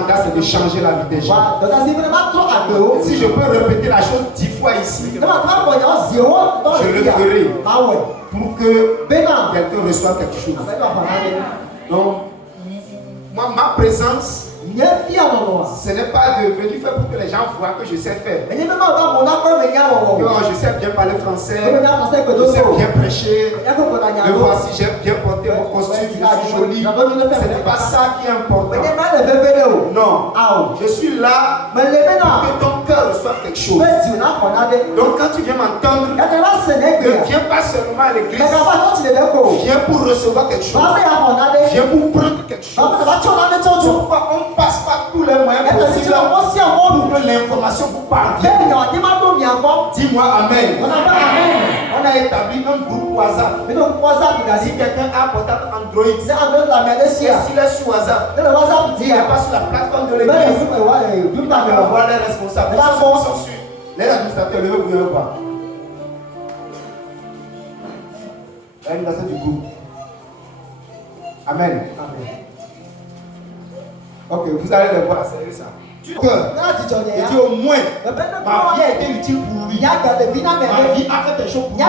mandat, c'est de changer la vie des gens. Si je peux répéter la chose 10 fois ici, je le ferai pour que quelqu'un reçoive quelque chose. Donc, moi, ma présence, ce n'est pas de venir faire pour que les gens voient que je sais faire. Que je sais bien parler français, je sais bien prêcher, que voici, j'aime bien porter mon costume, je suis jolie. Ce n'est pas ça qui est important. Non, je suis là pour que ton cœur reçoive quelque chose. Donc quand tu viens m'entendre, ne viens pas seulement à l'église, viens pour recevoir quelque chose, viens pour prendre quelque chose. C'est pourquoi on passe par tous les moyens possibles pour que l'information vous parvienne. Dis-moi Amen. On a établi un groupe WhatsApp. Si quelqu'un a un portable Android, s'il est sur WhatsApp, il n'est pas sur la plateforme de l'église, il va voir les responsables. Ceux qui sont sur les administrateurs, ne vous pas. L'administration du groupe. Amen. Ok, vous allez le voir, c'est ça. Et tu au moins, ma vie a été utile pour lui. Ma vie a fait des choses pour lui.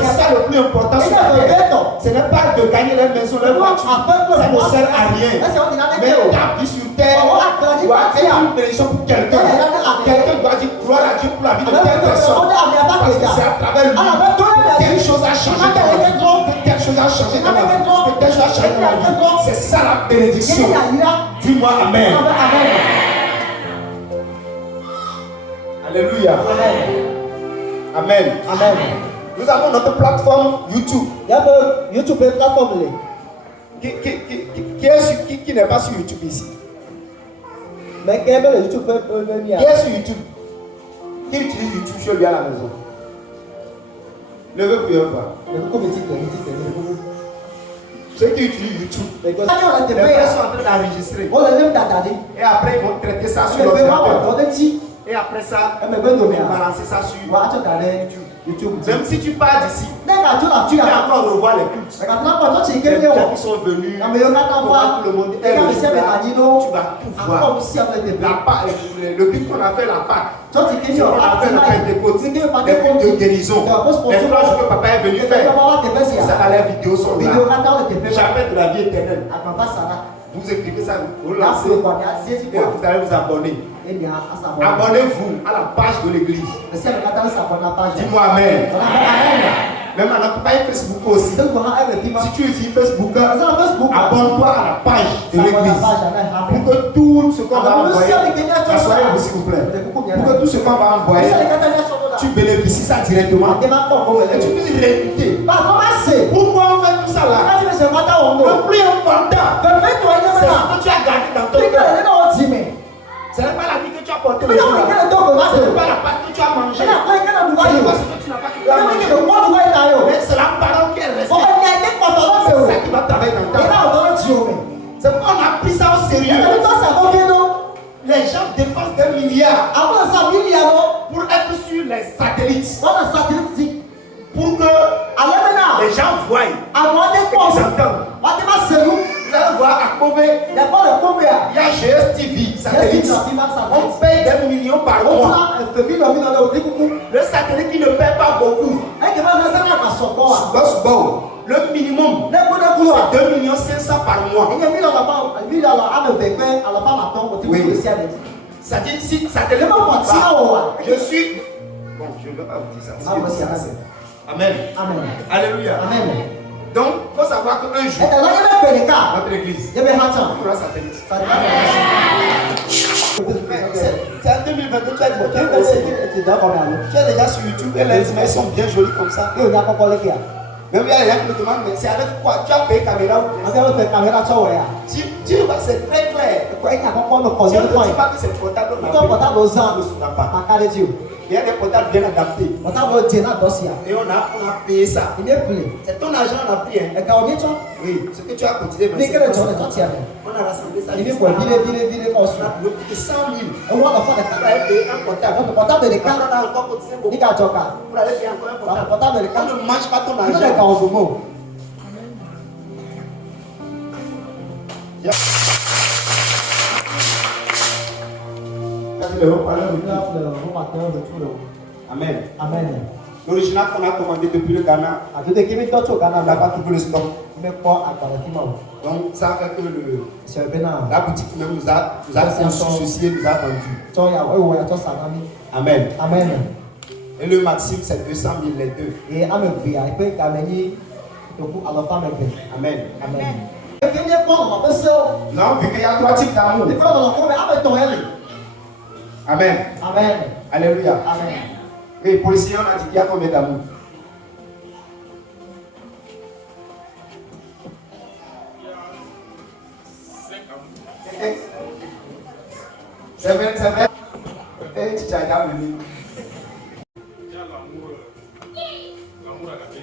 C'est ça le plus important sur la terre. Ce n'est pas de gagner les maisons, les voitures. Ça ne sert à rien. Mais ta vie sur terre doit être une bénédiction pour quelqu'un. Quelqu'un doit dire gloire à Dieu pour la vie de telle personne. Parce que c'est à travers lui. Quelque chose a changé dans la vie. Quelque chose a changé dans la vie. Quelque chose a changé dans la vie. C'est ça la bénédiction. Dis-moi Amen. Alléluia. Amen. Amen. Nous avons notre plateforme YouTube. YouTube est plateforme. Qui n'est pas sur YouTube ici? Mais quel est le YouTube? Qui est sur YouTube? Qui utilise YouTube chez lui à la maison? Levez plus un pas. Ceux qui utilisent YouTube, les frères sont en train d'enregistrer. Et après, ils vont traiter ça sur l'ordinateur. Et après ça, ils vont balancer ça sur YouTube. Même si tu pars d'ici, tu vas encore revoir les cultes. Les gens qui sont venus, comment tout le monde est tu vas tout voir. Le culte qu'on a fait la Pâque, on a fait la Pentecôte, des cultes de guérison. Les 3 jours que papa est venu faire, ça dans les vidéos sont là. Jamais de la vie éternelle. Vous écrivez ça, vous lancez, et vous allez vous abonner. Abonnez-vous à la page de l'église. Dis-moi Amen. Même à la page Facebook aussi. Si tu utilises Facebook, abonne-toi à la page de l'église. Pour que tout ce qu'on va envoyer, assoyez-vous s'il vous plaît. Pour que tout ce qu'on va envoyer, tu bénéficies ça directement. Et tu puisses l'écouter. Pourquoi on fait tout ça là? Le plus important, c'est ce que tu as gardé dans ton cœur. Ce n'est pas la vie que tu as portée le jour là. Ce n'est pas la pâte que tu as mangée. Ce n'est pas ce que tu n'as pas pu manger. Mais c'est la parole qui est restée. C'est ça qui va travailler dans ta vie. C'est pourquoi on a pris ça au sérieux. Les gens dépensent des milliards pour être sur les satellites. Pour que les gens voient. Ils entendent. Vous allez voir à Kobe, il y a GSTV, satellite. On paye des millions par mois. Le satellite qui ne paie pas beaucoup. Le minimum, c'est 2 500 000 par mois. Oui. Ça dit, si satellite ne paie pas, je suis. Bon, je ne veux pas vous dire ça. Amen. Alléluia. Amen. Donc, il faut savoir qu'un jour, notre église, il y aura satellite. C'est en 2022, tu as déjà sur YouTube et les images sont bien jolies comme ça. Même il y a des gens qui me demandent, mais c'est avec quoi? Tu as payé caméra ou tu vois, c'est très clair. Tu ne dis pas que c'est portable. Il y a des portables bien adaptés. Et on a payé ça. C'est ton argent on a pris. Oui, ce que tu as cotisé. On a rassemblé ça. On a cotisé 100 000. On a payé un portable. On a encore cotisé beaucoup. Pour aller payer encore un portable. On ne mange pas ton argent. le haut-parleur de tout le haut. Amen. Amen. L'original qu'on a commandé depuis le Ghana, on n'a pas trouvé le stock. Donc ça fait que la boutique même nous a conçu ceci et nous a vendu. Amen. Amen. Et le maximum c'est 200 000 les deux. Amen. Amen. Non, vu qu'il y a 3 types d'amour. Amen. Amen. Alléluia. Amen. Oui, policier, on a dit qu'il y a combien d'amour? C'est vrai, c'est vrai. Et tu as déjà venu. Il y a l'amour agapé.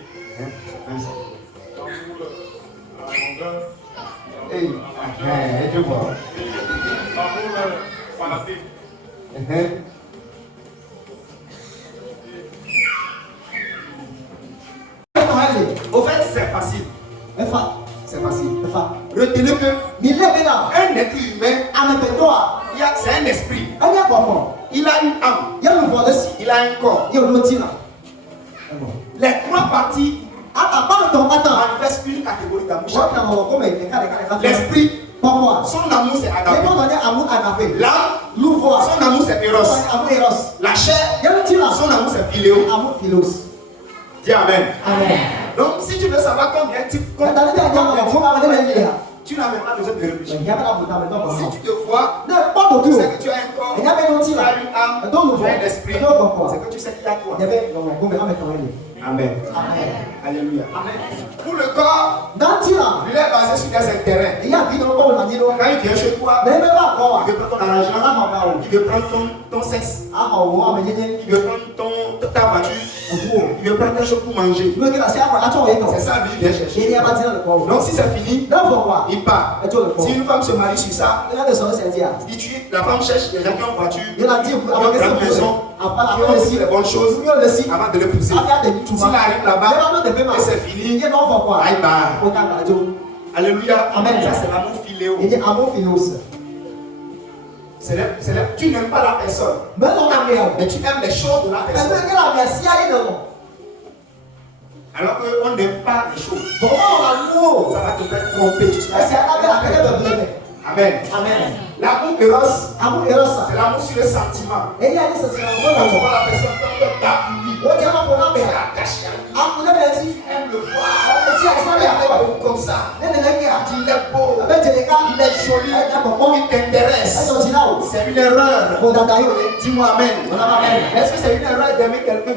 L'amour à longueur. Je vois. L'amour fanatique. Au fait, c'est facile. C'est facile. Retenez que un être humain, c'est un esprit. Il a une âme. Il a un corps. Les 3 parties manifestent une catégorie d'amour. L'esprit, son amour c'est agapé. L'âme, son amour c'est éros. La chair, son amour c'est philéo. Dis amen. Amen. Donc si tu veux savoir combien tu tu n'as même pas besoin de réfléchir. Si tu te vois, tu sais que tu as un corps, tu as une âme, tu as un esprit, c'est que tu sais qu'il y a toi. Amen. Alléluia. Pour le corps, il est basé sur des intérêts. Quand il vient chez toi, il veut prendre ton argent, il veut prendre ton sexe, il veut prendre ta voiture, il veut prendre des choses pour manger. C'est ça lui il vient chercher. Donc si c'est fini, il part. Si une femme se marie sur ça, la femme cherche des gens qui ont voiture, qui ont grande maison, qui ont aussi les bonnes choses avant de l'épouser. S'il arrive là-bas et c'est fini, bye bye. Alléluia. Amen. Ça c'est l'amour philéo. Tu n'aimes pas la personne, mais tu aimes les choses de la personne. Alors qu'on n'aime pas les choses. Ça va te faire tromper. Amen. L'amour éros, c'est l'amour sur le sentiment. Quand tu vois la personne tu es attaché à lui. Tu aimes le voir. Comme ça. Il est beau. Il est joli. Il t'intéresse. C'est une erreur. Dis-moi amen. Est-ce que c'est une erreur d'aimer quelqu'un?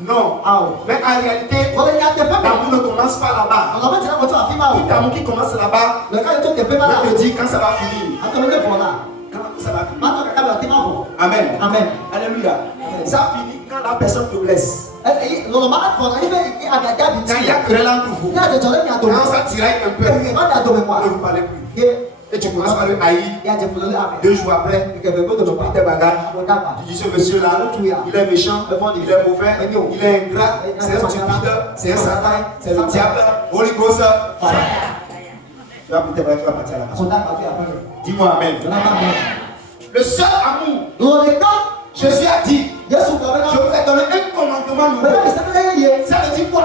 Non. Mais en réalité, l'amour ne commence pas là-bas. Tout amour qui commence là-bas, je te dis quand ça va finir. Quand ça va finir. Amen. Alléluia. Ça finit quand la personne te blesse. Quand il y a querelle entre vous. Quand ça tiraille un peu, ne vous parlez plus. Et tu commences par le haïr. 2 jours après, tu prends tes bagages. Tu dis ce monsieur-là, il est méchant, il est mauvais, il est ingrat, c'est un stupide, c'est un satan, c'est le diable, Holy Ghost. Tu vas prendre tes bagages, tu vas partir à la maison. Dis-moi amen. Le seul amour, Jésus a dit, je vous ai donné un commandement nouveau. Ça veut dire quoi?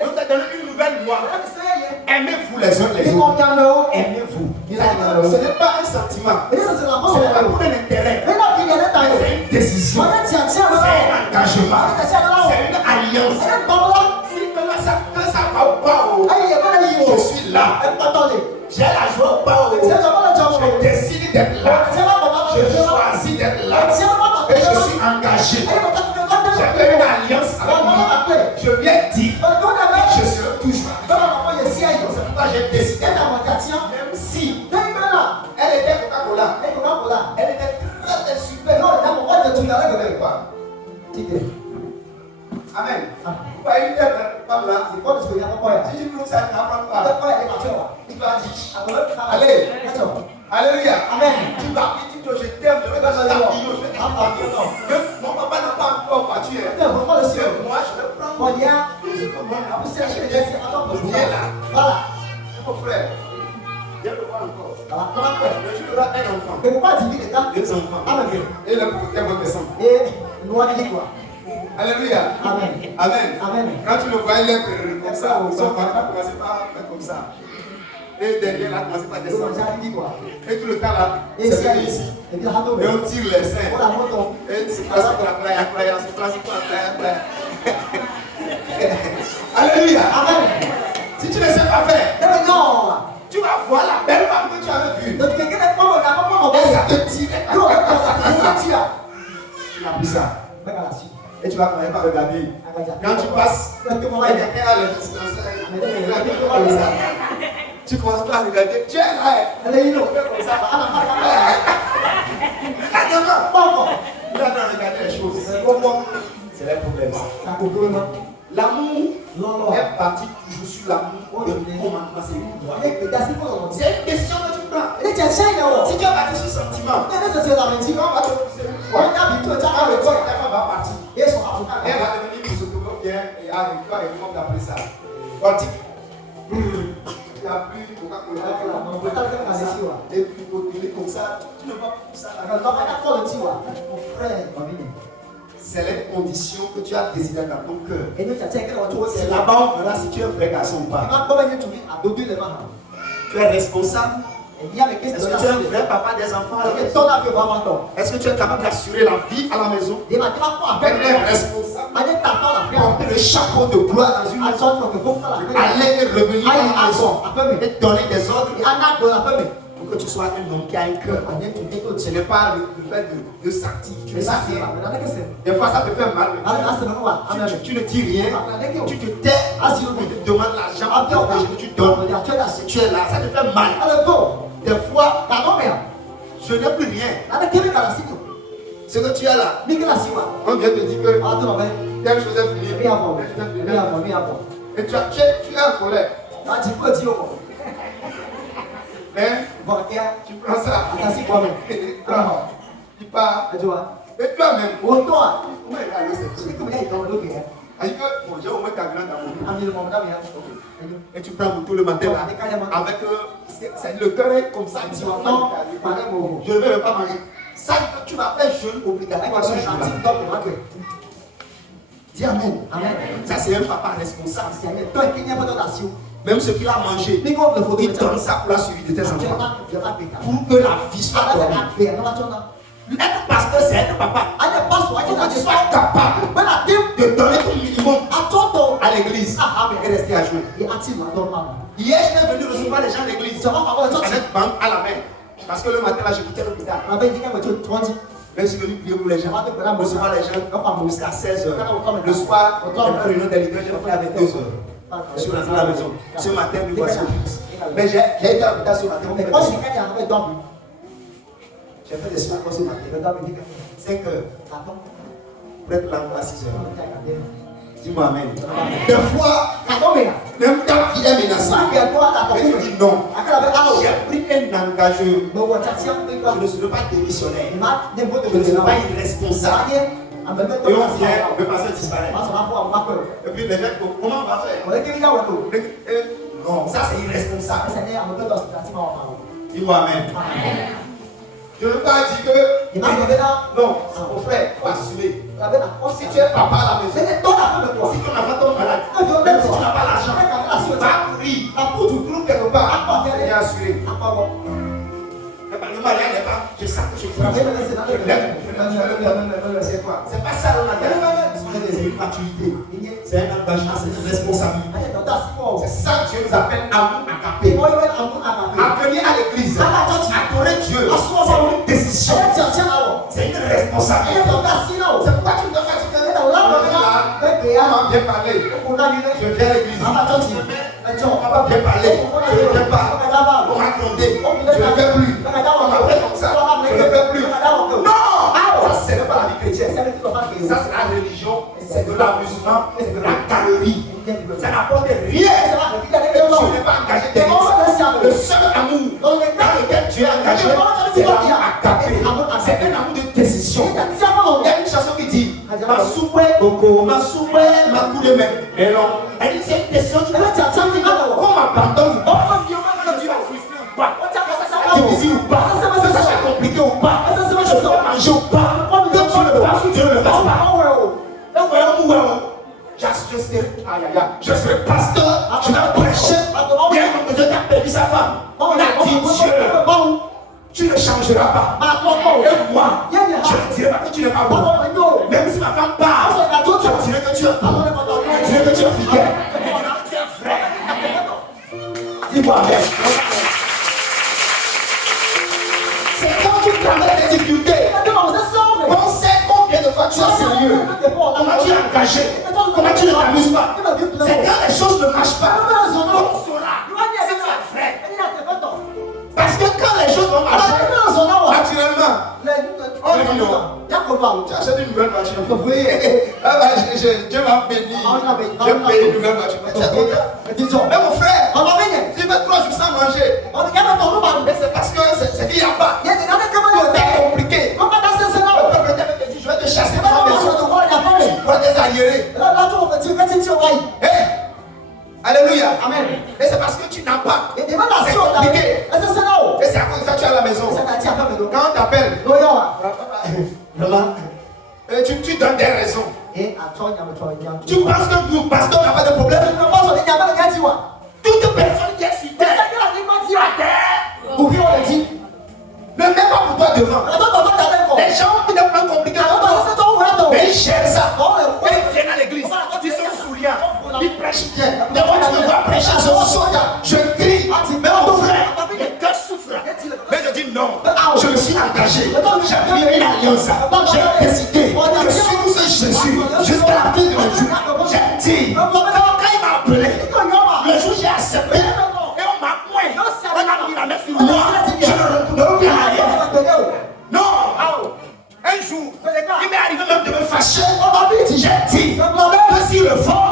Je vous ai donné une nouvelle loi. Aimez-vous les uns les autres. Aimez-vous. Ce n'est pas un sentiment. Ce n'est pas pour un intérêt. C'est une décision. C'est un engagement. C'est une alliance. Quand ça va au pas, je suis là. J'ai la joie au pas. Je décide d'être là. Je choisis d'être là. Et je suis engagé. J'ai fait une alliance avec lui. Je lui ai dit, je serai toujours. C'est pourquoi j'ai décidé, même si elle était Coca-Cola, elle était très super. Amen. Pourquoi une telle femme là, si tu nous ça n'apprend pas, tu vas dire, allez, alléluia, amen. Tu vas dire, je t'aime, je vais t'appuyer, mon papa n'a pas encore voiture. Moi, je vais prendre. Viens là. Voilà. Mon frère, viens le voir encore. tu auras un enfant. Deux enfants. Et le propriétaire va descendre. Alléluia. Amen. Quand tu le vois, il est comme ça. Son papa commence pas comme ça. Et derrière là, commence pas à descendre. Et tout le temps là, c'est venu ici. Et on tire les seins. Et c'est place pour la playa, c'est place pour la playa. Alléluia. Amen. Si tu ne sais pas faire, tu vas voir la belle femme que tu avais vue. Et ça te tire. Tu n'as plus ça. Et tu vas commencer par regarder. Quand tu passes, tu commences pas à regarder. Tu es là. Il a regarder les choses. C'est le problème. L'amour est parti toujours sur l'amour de commandement. C'est une question que tu prends. Si tu as parti sur le sentiment, va partir. Elle va devenir pour se trouver bien et arriver d'après ça. Gothique. Il n'y a plus Coca-Cola. Et puis comme ça, tu ne vas pas pour ça. Mon frère, c'est les conditions que tu as désirées dans ton cœur. C'est là-bas on verra si tu es un vrai garçon ou pas. Tu es responsable. Est-ce que tu es un vrai papa des enfants? Est-ce que tu es capable d'assurer la vie à la maison? Avec les responsables, porter le chapeau de gloire dans une maison, aller et revenir à la maison, et donner des ordres pour que tu sois un homme qui a un cœur. Ce n'est pas le fait de sortir. Tu es sorti. Des fois ça te fait mal. Tu ne dis rien. Tu te tais. Tu te demandes l'argent. Tu donnes. Tu es là. Ça te fait mal. Des fois, je n'ai plus rien. Ce que tu as là, on vient te dire que telle chose est finie. Et tu es en colère. Mais tu prends ça. Tu pars. Et toi-même, comment il a laissé? J'ai au moins camion dans mon vie. Et tu prends tout le matin avec c'est le cœur est comme ça. Je ne vais pas manger. Ça, tu vas faire jeûne obligatoire ce jour-là. Dis Amen. Ça, c'est un papa responsable. Même ce qu'il a mangé, il donne ça pour la suivi de tes enfants. Pour que la vie soit donnée. Être pasteur, c'est être papa. Il faut que tu sois capable de donner ton minimum à l'église et rester à jouer. Hier, je suis venu recevoir les gens à l'église avec banque à la main. Parce que le matin, là, j'écoutais l'hôpital. Mais je suis venu prier pour les gens, recevoir les gens jusqu'à 16h. Le soir, j'ai fait une réunion des leaders, j'ai fait avec 2h. Je suis rentré à la maison. Ce matin, nous voici au fixe. Mais j'ai été à l'hôpital ce matin. J'ai fait des soins ce matin. 5 heures. Pour être là à 6 heures. Dis-moi Amen. Des fois, même ta vie est menacée. Et tu dis non. J'ai pris un engagement. Je ne serai pas démissionnaire. Je ne serai pas irresponsable. Et on vient, on peut passer disparaître. Et puis les gens, comment on va faire? Non, ça c'est irresponsable. Dis-moi Amen. Je ne veux pas dire que. Non, mon frère, il faut assumer. Si tu es papa à la maison, si ton enfant tombe malade, même si tu n'as pas l'argent, tu vas courir. Tu trouves quelque part. Et assurer. Le mariage n'est pas. Je sais que je c'est quoi? C'est pas ça c'est une maturité. C'est un engagement, c'est une responsabilité. C'est ça que Dieu nous appelle amour agapé. À venir à l'église, adorer Dieu, c'est une décision. C'est une responsabilité. C'est pourquoi tu ne dois pas te dire on m'a bien parlé. Je viens à l'église. On m'a bien parlé. Je ne viens pas. On m'a grondé. Je ne fais plus. On m'a fait comme ça. Je ne fais plus. Non! Ça, ce n'est pas la vie chrétienne. Ça, c'est la religion. C'est de l'amusement. C'est de la galerie. Ça n'apporte rien. Tu n'es pas engagé derrière. Le seul amour dans lequel tu es engagé, c'est l'amour agapé. C'est un amour de décision. Il y a une chanson qui dit ma soupe, Boko, ma soupe, ma coup de main. Et non, elle dit c'est une décision. Tu peux dire, on m'abandonne. Tu je serai pasteur, je vais prêcher. Il y a un homme de Dieu qui a perdu sa femme. On a dit Dieu, tu ne changeras pas. Et moi, je dirai pas que tu n'es pas bon. Même si ma femme part, je dirai que tu es bon. Je dirai que tu es fidèle. Tu es vrai. Dis-moi amen. C'est quand tu traverses des difficultés. On sait combien de fois tu es sérieux. Comment tu es engagé. Comment tu ne t'amuses pas. C'est quand les choses ne marchent pas. On saura si tu es vrai. Parce que quand les choses vont marcher, naturellement, on dit non. Tu achètes une nouvelle voiture. Oui, Dieu m'a béni. Je paye une nouvelle voiture. Mais mon frère, tu veux 3 jours sans manger. Mais c'est parce que c'est qu'il n'y a pas. C'est compliqué. Je vais te chasser de la maison. Tu vas des ailleurs. Alléluia. Amen. Et c'est parce que tu n'as pas. C'est compliqué. Et c'est à cause de ça que tu es à la maison. Quand on t'appelle, tu donnes des raisons. Tu penses que nous, pasteur, n'a pas de problème. Toute personne qui est sur terre, ne mets pas pour toi devant. Les gens ont pris des plans compliqués. Mais ils gèrent ça. Ils viennent à l'église. Ils sont souriants. Ils prêchent bien. Des fois, tu me vois prêcher. Je crie. Mais mon frère, le cœur souffre. Mais je dis non. Je me suis engagé. J'ai pris une alliance. J'ai décidé de suivre ce Jésus jusqu'à la fin de mes jours. J'ai dit, quand il m'a appelé, le jour où j'ai accepté, et on m'a pointé. On a mis la main sur moi. Je ne retournerai plus à rien. Non. Un jour, il m'est arrivé même de me fâcher. J'ai dit que s'ils le font,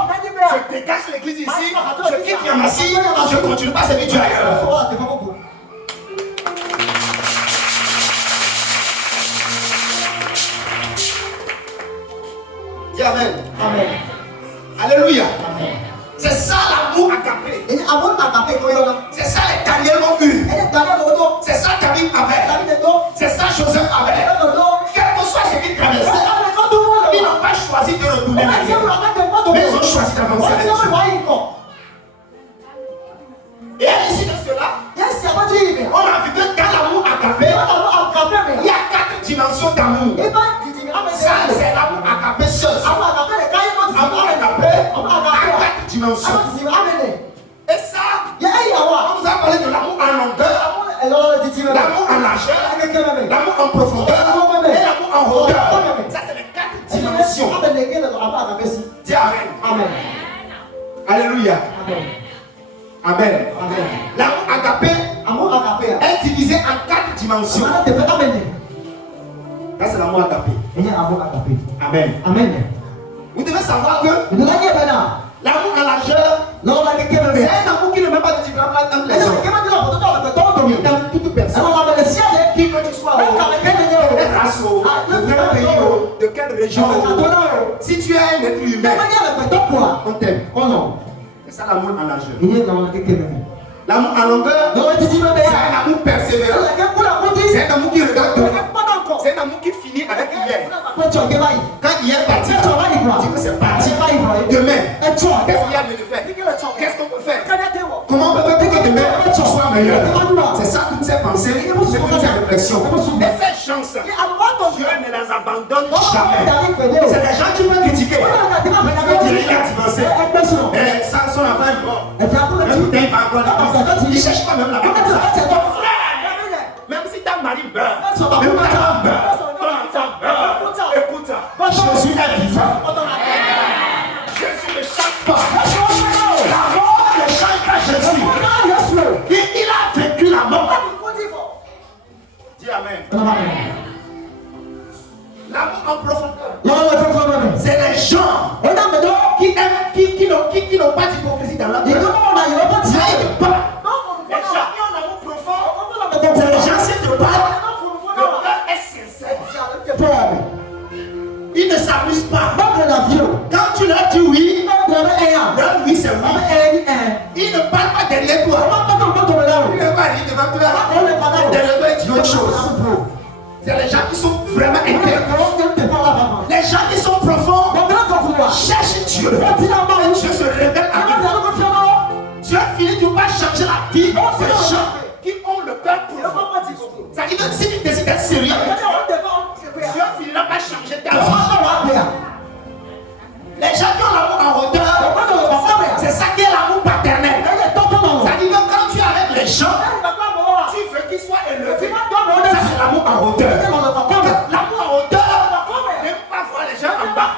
je dégage l'église ici, je quitte Yamassi, je ne continue pas à servir Dieu ailleurs. Dis Amen. Amen. Alléluia. Amen. C'est ça l'amour agapé. C'est ça les Daniel ont eu. C'est ça David avait. C'est ça Joseph avait. Quel que soit ce qu'ils traversaient, ils n'ont pas choisi de retourner derrière. Mais ils ont choisi d'avancer avec Dieu. Et à l'issue de cela, on a vu que dans l'amour agapé, il y a 4 dimensions d'amour. Ça, c'est l'amour agapé seul. L'amour agapé a 4 dimensions. Et ça, on vous a parlé de l'amour en longueur, l'amour en largeur, l'amour en profondeur et l'amour en hauteur. Ça, c'est les 4 dimensions. Dis Amen. Amen. Alléluia. Amen. Amen. L'amour agapé est divisé en 4 dimensions. Ça, c'est l'amour agapé. Amen. Amen. Vous devez savoir que l'amour en largeur, c'est un amour qui ne met pas de différence entre les hommes. Dans toute personne. Qui que tu sois, de quelle race, de quel pays, de quelle région, si tu es un être humain, on t'aime. C'est ça l'amour en largeur. L'amour en longueur, c'est un amour persévérant. C'est un amour qui regarde devant. C'est un amour qui finit avec hier. Quand hier est parti, tu dis que c'est parti. Demain, qu'est-ce qu'il y a de faire? Qu'est-ce qu'on peut faire? Comment on peut faire pour que demain tu sois meilleur? C'est ça toutes ces pensées, c'est toutes ces réflexions. Et ces chances, Dieu ne les abandonne jamais. C'est des gens qui peuvent critiquer. Ils peuvent dire qu'il a divorcé. Mais sans son enfant est mort. Il va encore il cherche pas même la mort. Même si ta mari meurt, même ta femme meurt, ton enfant meurt, écoute ça. Jésus est vivant. Jésus ne change pas. La mort ne change pas Jésus. Il a vaincu la mort. Dis Amen. L'amour en profondeur, c'est les gens qui aiment, qui n'ont pas d'hypocrisie dans leur vie. Les gens qui ont un amour profond, c'est les gens qui te parlent. Le cœur est sincère. Ils ne s'amusent pas. Quand tu leur dis oui, leur oui c'est oui. Ils ne parlent pas derrière toi. Ils ne parlent pas devant toi. Derrière toi, ils disent autre chose. C'est les gens qui sont vraiment intègres. Les gens qui sont profonds cherchent cherches Dieu, Dieu se révèle à toi. Dieu finit par changer la vie des gens qui ont le cœur profond. Ça veut dire que si tu décides d'être sérieux, Dieu finira par changer ta vie. Les gens qui ont l'amour en hauteur, c'est ça qui est l'amour paternel. Ça veut dire que quand tu es avec les gens, tu veux qu'ils soient élevés. Ça c'est l'amour en hauteur. L'amour en hauteur n'aime pas voir les gens en bas,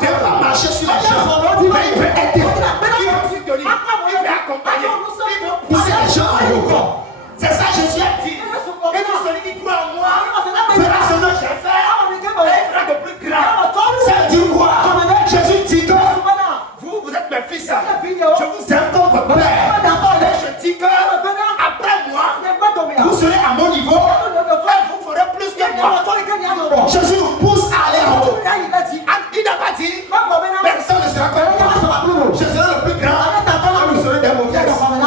n'aime pas marcher sur les gens, mais il veut aider, il veut soutenir, il veut accompagner, il veut pousser les gens en haut. C'est ça que Jésus a dit. Et tout celui qui croit en moi fera ce que j'ai fait, et il fera de plus grand. Ça dit quoi? Jésus dit que vous êtes mes fils, je vous aime comme votre père. Et je dis que après moi, vous serez à mon niveau, vous ferez plus que moi. Jésus nous pousse à aller en haut. Il n'a pas dit personne ne sera comme moi. Je serai le plus grand, vous serez des mauvais.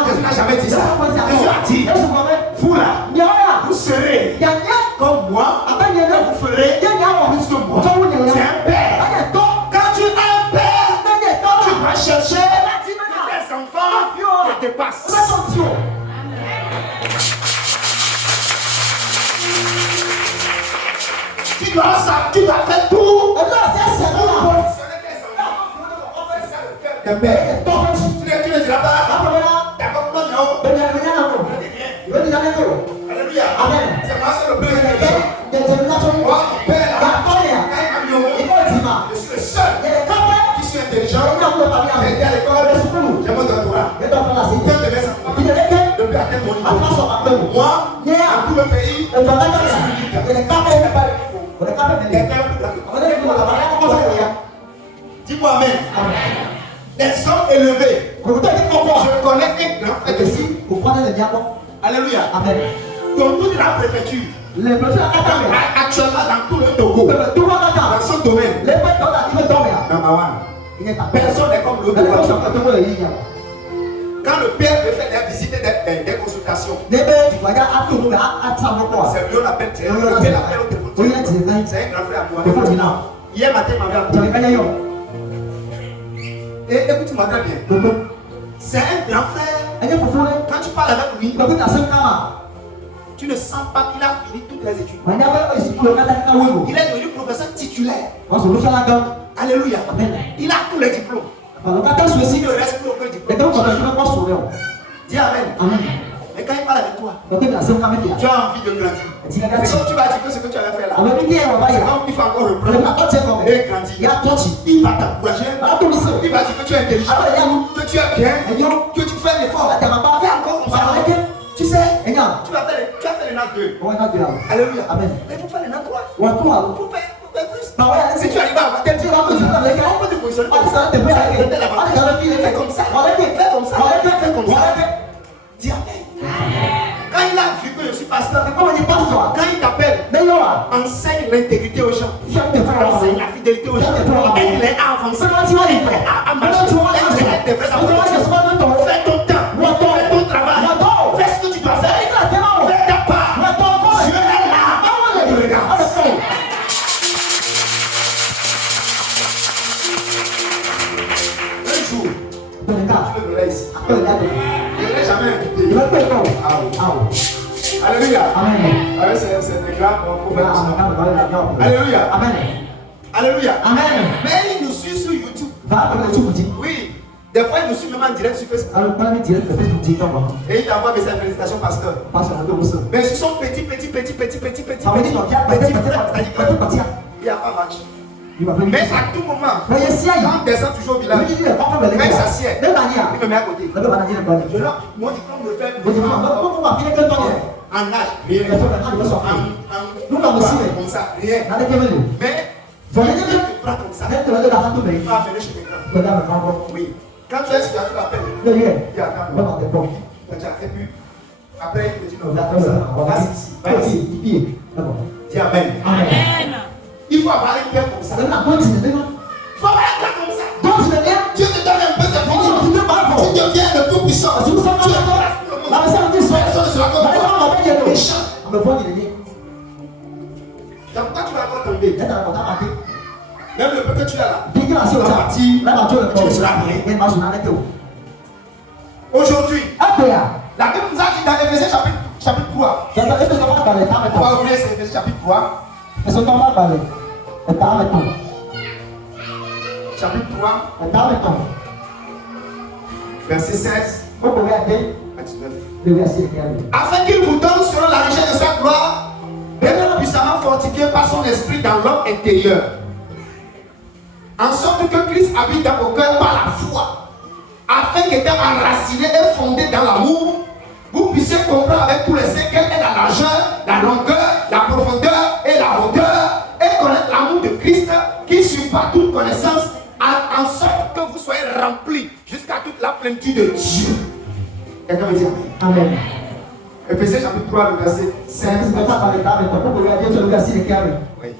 Jésus n'a jamais dit ça. Jésus a dit, vous là, vous serez comme moi, vous ferez plus que moi. C'est un père. Quand tu es un père, tu vas chercher tes enfants qui te dépassent. Tu dois faire tout. Tu ne diras pas. D'accord, non. Alléluia. C'est moi seul le plus. Moi, père, je suis le seul qui suis intelligent. J'étais à l'école. J'ai mon doctorat. Dieu devait savoir. Depuis à quel niveau. Moi, dans tout le pays, dis-moi amen. Les hommes élevés. Je connais un grand frère ici. Alléluia. Dans toute la préfecture. Actuellement dans tout le Togo. Dans son domaine. Number one. Personne n'est comme l'autre. Quand le père veut faire des visites et des consultations, c'est lui on l'appelle. C'est un grand frère à moi. Hier matin, il m'avait appelé. Et écoute-moi très bien. C'est un grand frère. Quand tu parles avec lui, tu ne sens pas qu'il a fini toutes les études. Il est devenu professeur titulaire. Alléluia. Il a tous les diplômes. Il ne reste plus aucun diplôme. Dis amen. Et quand il parle avec toi, tu as envie de grandir. C'est comme tu vas dire que ce que tu avais fait là. C'est comme il faut encore reprendre et grandir. Il va t'encourager. Il va dire que tu es intelligent, que tu es bien, que tu fais l'effort. Fais encore comme ça. Tu sais, tu as fait les notes 2. Alléluia. Mais il faut faire les notes 3. Il faut faire plus. Si tu arrives à faire, on peut te positionner comme ça. Fais comme ça. Fais comme ça. Fais comme ça. Dis amen. Quand il a vu que je suis pasteur, quand il t'appelle, enseigne l'intégrité aux gens. Enseigne la fidélité aux gens. Aide-les à avancer. Aide-les à marcher. Aide-les à être des vrais enfants. Fais ton temps. Fais ton travail. Fais ce que tu dois faire. Fais ta part. Dieu est là. Il regarde. Un jour, tu me verras ici. Je ne l'ai jamais invité. Alléluia. Amen. C'est des grands prophètes. Alléluia. Amen. Alléluia. Amen. Mais il nous suit sur YouTube. Oui. Des fois, il nous suit même en direct sur Facebook. Et il t'envoie mes félicitations, pasteur. Mais ce sont petits frères. Il n'y a pas match. Mais à tout moment, quand on descend toujours au village, quand il s'assied, il me met à côté. Je leur moi, je me fais en âge, rien. Comme ça, rien. Mais, je prends comme ça. Il va venir chez les grands. Oui. Quand tu es situation, tu l'appelles. Il y a quand et puis, après, il te dit non, va ici. Dis amen. Il faut avoir un cœur comme ça. Il faut avoir un cœur comme ça. Dieu te donne un peu de force. Tu deviens le tout puissant. Tu es personne ne sera comme toi. Méchant. Dans quoi tu vas encore tomber? Même le peu que tu as là, tu seras appelé. Aujourd'hui, la Bible nous a dit dans Éphésiens chapitre 3. On va ouvrir Éphésiens chapitre 3. Chapitre 3. Verset 16 à 19. Afin qu'il vous donne selon la richesse de sa gloire d'être puissamment fortifié par son esprit dans l'homme intérieur. En sorte que Christ habite dans vos cœurs par la foi. Afin qu'étant enraciné et fondé dans l'amour, vous puissiez comprendre avec tous les saints quelle est la largeur, la longueur, la profondeur et la hauteur, et connaître l'amour de Christ qui surpasse toute connaissance, en sorte que vous soyez remplis jusqu'à toute la plénitude de Dieu. Quelqu'un me dit Amen. Éphésiens chapitre 3, le verset 5. Oui.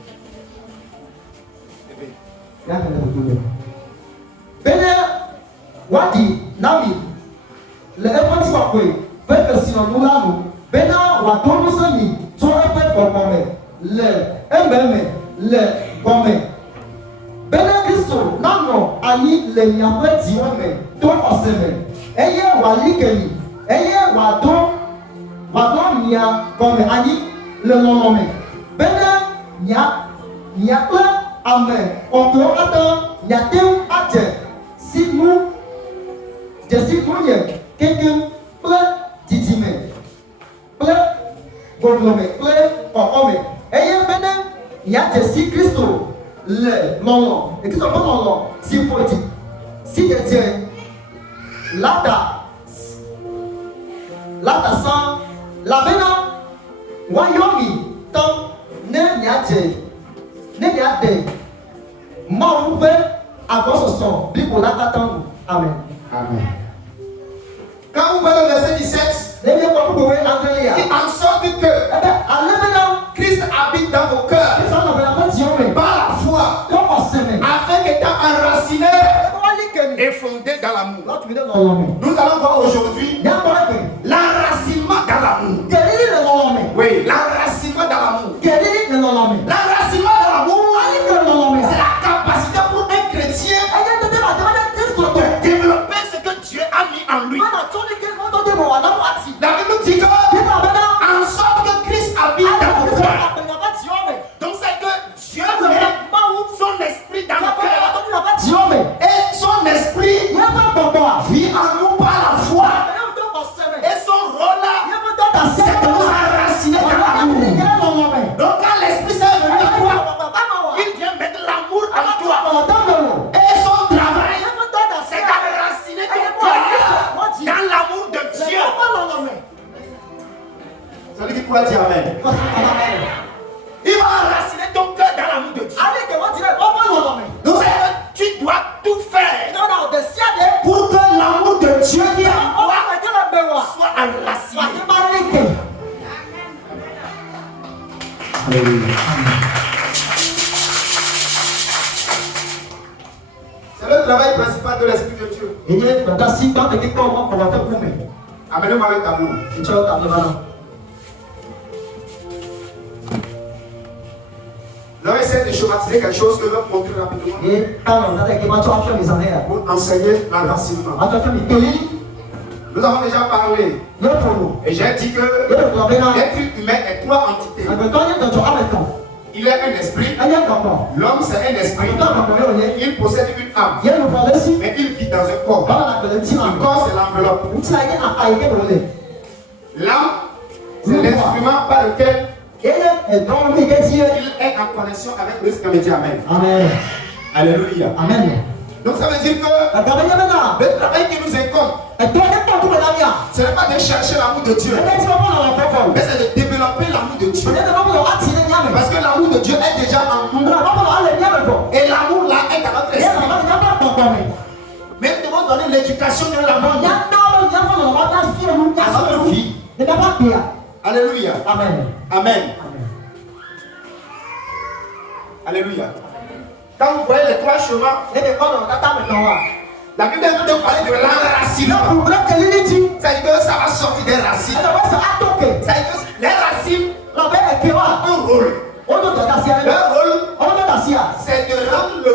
Wadi Nami le epati wakwe beke sino nulanu bena watonu sani to epe kokome le ememe le gome bena Kristo nano ani le nyamwe diome to oseme eye walikeli eye wado nya gome ani le lolome bena nya kle ame okro ata nyatem ate si nous Jesi Kouye, quelqu'un plein d'idimé, plein goblomé, plein kokome. Et il y a Jesi Christo, le non, et qui sont pas non, si faut dire, si tu tiens, lata sang, la bena, wayomi, tant, ne niate, maoupe, à votre son, bibo lata tango. Amen. Amen. Quand vous voyez le verset 17, qui en sorte que Christ habite dans vos cœurs par la foi, afin qu'étant enraciné et fondé dans l'amour. Nous allons voir aujourd'hui l'enracinement dans l'amour. Oui, l'enracinement dans l'amour. L'enracinement dans l'amour, c'est la capacité pour un chrétien de développer ce que Dieu a mis en lui. La Bible dit que en sorte que Christ habite dans vos cœurs. Donc c'est que Dieu met son esprit dans le cœur. Et son esprit vit en nous par la foi. Et son rôle là, c'est de nous enraciner dans l'amour. Donc quand l'esprit s'est venu à toi, il vient mettre l'amour en toi. Et son travail, c'est d'enraciner ton cœur dans l'amour de Dieu. Celui qui pourra dire Amen. Il va enraciner ton cœur dans l'amour de Dieu. Donc c'est que tu dois tout faire pour que l'amour de Dieu qui est en toi soit enraciné. C'est le travail principal de l'Esprit de Dieu. Amenez-moi le tableau. Là, essaie de schématiser quelque chose que je vais montrer rapidement pour enseigner l'enracinement. Nous avons déjà parlé et j'ai dit que l'être humain est trois entités. Il est un esprit, l'homme c'est un esprit, il possède une âme, mais il vit dans un corps. Le corps c'est l'enveloppe. L'âme c'est l'instrument par lequel il est en connexion avec le Seigneur. Amen. Amen. Alléluia. Amen. Donc ça veut dire que le travail qui nous incombe, ce n'est pas de chercher l'amour de Dieu, mais c'est de développer l'amour de Dieu. Parce que l'amour de Dieu est déjà en nous. Et l'amour là est dans notre esprit. Mais nous devons donner l'éducation de l'amour à notre vie. Alléluia. Amen. Amen. Alléluia. Quand vous voyez les trois chemins, la Bible nous de parler de l'enracinement. C'est-à-dire que ça va sortir des racines. C'est-à-dire que les racines ont un rôle. Leur rôle, c'est de rendre le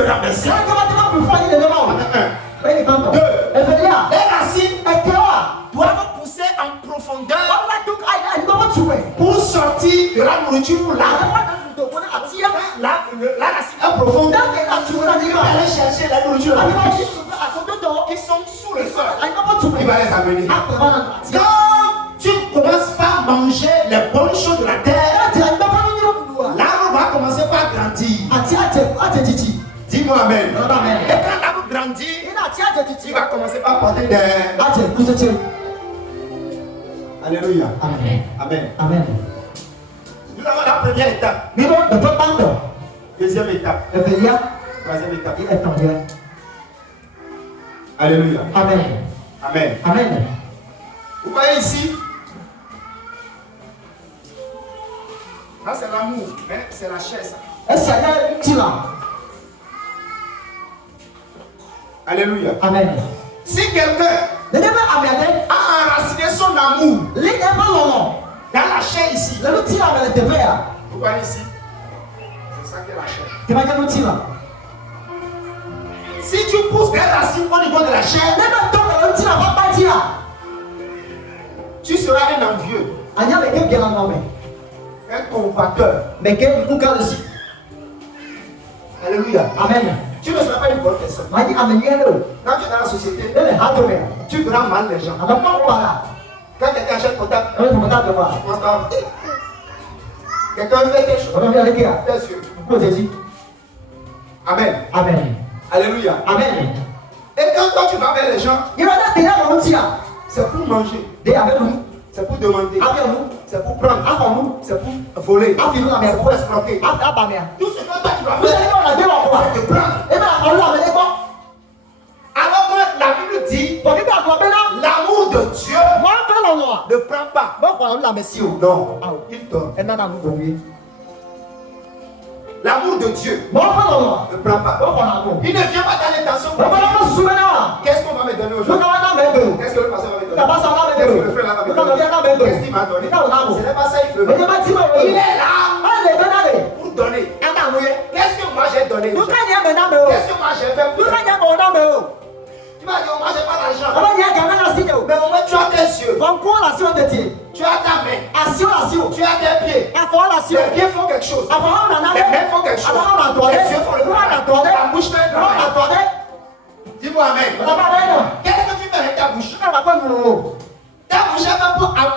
le ramasser. Deux. Les racines doivent pousser en profondeur pour sortir de la nourriture pour l'arbre. La racine est profonde. Il va aller chercher la nourriture qui sont sous le sol. Il va les amener. Quand tu ne commences pas à manger les bonnes choses de la terre, l'arbre va commencer par grandir. Dis-moi amen. Et quand l'arbre grandit, il va commencer par porter des... Alléluia. Amen. Nous avons la première étape. Deuxième étape. Troisième étape. Alléluia. Amen. Vous voyez ici, là c'est l'amour, mais c'est la chair ça. Alléluia. Si quelqu'un a enraciné son amour dans la chair ici, vous voyez ici, c'est ça qui est la chair. Si tu pousses des racines au niveau de la chair, tu seras un envieux, un combatteur. Alléluia. Tu ne seras pas une bonne personne. Quand tu es dans la société, tu verras mal les gens. Quand quelqu'un achète ton table, tu penses pas. Quelqu'un fait quelque chose. Fais sûr. Amen. Alléluia. Et quand toi tu vas vers les gens, c'est pour manger. C'est pour demander. C'est pour prendre. C'est pour voler. C'est pour escroquer. Tout ce que toi tu vas faire, c'est de prendre. Alors que la Bible dit, l'amour de Dieu ne prend pas. Non, il donne. L'amour de Dieu ne prend pas. Il ne vient pas dans l'intention. Qu'est-ce qu'on va me donner aujourd'hui? Qu'est-ce que le pasteur va me donner? Qu'est-ce que le frère va me donner? Qu'est-ce qu'il m'a donné? Ce n'est pas ça qu'il veut. Il est là pour donner. Qu'est-ce que moi j'ai donné? Qu'est-ce que moi j'ai fait pour donner? Tu m'as dit, moi j'ai pas d'argent. Mais au moins tu as tes yeux. Tu as ta main. Tu as tes pieds. Les pieds font quelque chose. Les mains font quelque chose. Les yeux font le travail. La bouche fait le travail. Dis-moi amen. Qu'est-ce que tu fais avec ta bouche? Ta bouche est faite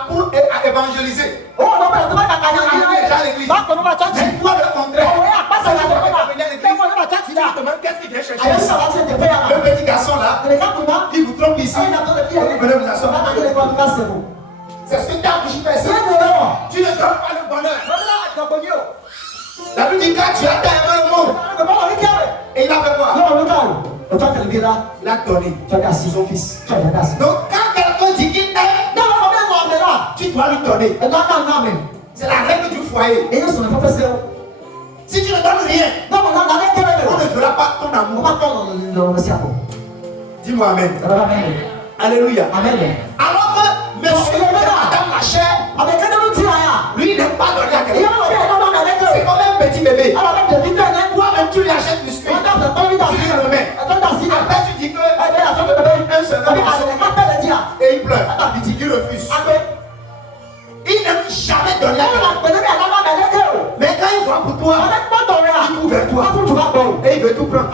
pour évangéliser. Déjà à l'église. Mais toi le contraire. Qu'est-ce qu'il vient chercher? Le petit garçon là, il vous trompe ici. Venez vous asseoir. C'est ce que ta bouche fait ça. Tu ne donnes pas le bonheur. La Bible dit quand tu as aimé le monde, et il a fait quoi? Il a donné son fils. Donc quand quelqu'un dit qu'il aime, tu dois lui donner. C'est la règle du foyer. Si tu ne donnes rien, on ne fera pas ton amour. Dis-moi amen. Alléluia. Alors que monsieur et madame la chair, lui il n'aime pas donner à quelqu'un. C'est comme un petit bébé. Toi-même tu lui achètes du biscuit. Tu lui remets. Après tu dis que un seul et il pleure. Il refuse. Il n'aime jamais donner à quelqu'un. Mais quand il voit pour toi, il court vers toi. Et il veut tout prendre.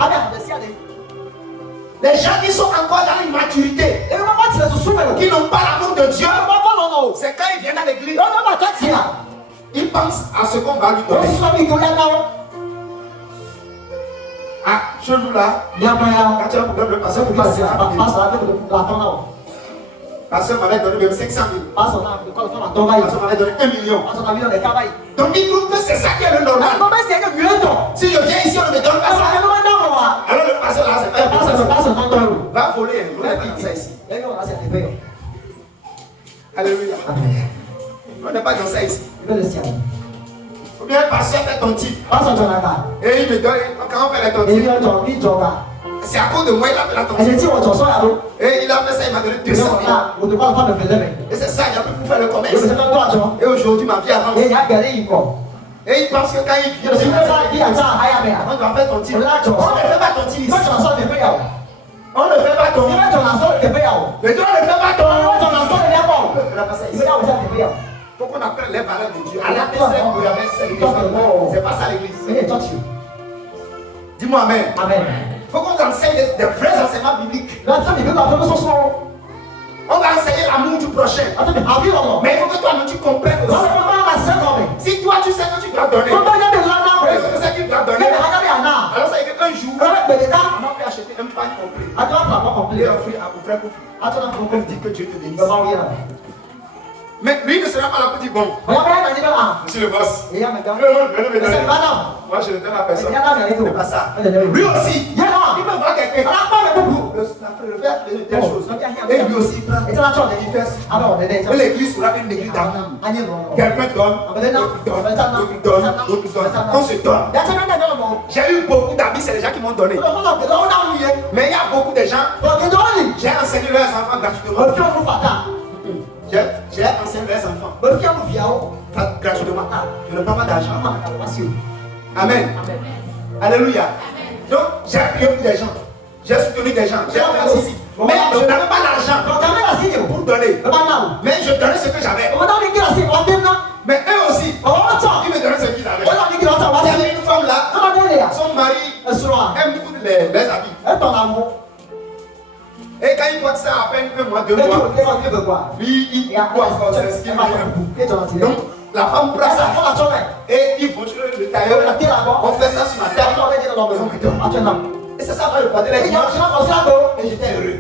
Les gens qui sont encore dans l'immaturité, qui n'ont pas l'amour de Dieu, c'est quand ils viennent à l'église, ils pensent à ce qu'on va lui donner. Ah, chez nous là, quand tu as un problème, le pasteur m'avait donné même 500 000. Pasteur m'avait donné 1 million. Donc il trouve que c'est ça qui est le normal. Si je viens ici, on ne me donne pas ça. Alors le pasteur là, c'est pas ça. Va voler, on n'est pas dans ça ici. Alléluia. On n'est pas dans ça ici. Ou bien le pasteur fait ton type. Et il me donne, quand on fait les tontiques, c'est à cause de moi il a fait la tontique. Et il a fait ça, il m'a donné 200 000. Et c'est ça, il a pu faire le commerce. Et aujourd'hui, ma vie avance. Et il pense que quand il vient, on doit faire ton tir. On ne fait pas ton tir ici. On ne fait pas ton. Mais toi, on ne fait pas ton. Faut qu'on apprenne les valeurs de Dieu. C'est pas ça l'église. Dis-moi amen. Faut qu'on enseigne des vrais enseignements bibliques. On va enseigner l'amour du prochain. Mais il faut que toi tu comprennes aussi. Si toi tu sais que tu dois donner, tu sais que tu dois donner. Alors ça veut dire qu'un jour, on peut acheter un pain complet et offrir à mon frère Kofi. On dit que Dieu te bénisse. Mais lui ne sera pas là pour dire bon. Monsieur le boss. Moi je ne donne à personne. C'est pas ça. Lui aussi, il peut voir quelqu'un. Le faire telle chose. Et lui aussi il prend. Et l'église sera une église d'amour. Quelqu'un donne, d'autres donnent. On se donne. J'ai eu beaucoup d'amis, c'est les gens qui m'ont donné. Mais il y a beaucoup de gens. J'ai enseigné leurs enfants gratuitement. J'ai enseigné leurs enfants gratuitement. Je ne prends pas d'argent. Amen. Alléluia. Donc j'ai prié pour des gens. J'ai soutenu des gens. J'ai fait aussi. Mais je n'avais pas d'argent pour donner. Mais je donnais ce que j'avais. Mais eux aussi, ils me donnaient ce qu'ils avaient. Il y avait une femme là, son mari aime beaucoup les habits. Et quand il voit ça à peine un mois, 2 mois, lui il voit encore c'est ce qu'il veut. Donc la femme prend ça et il faut le tailleur. On fait ça sur ma table. Et c'est ça va le porter les dimanches. Et j'étais heureux.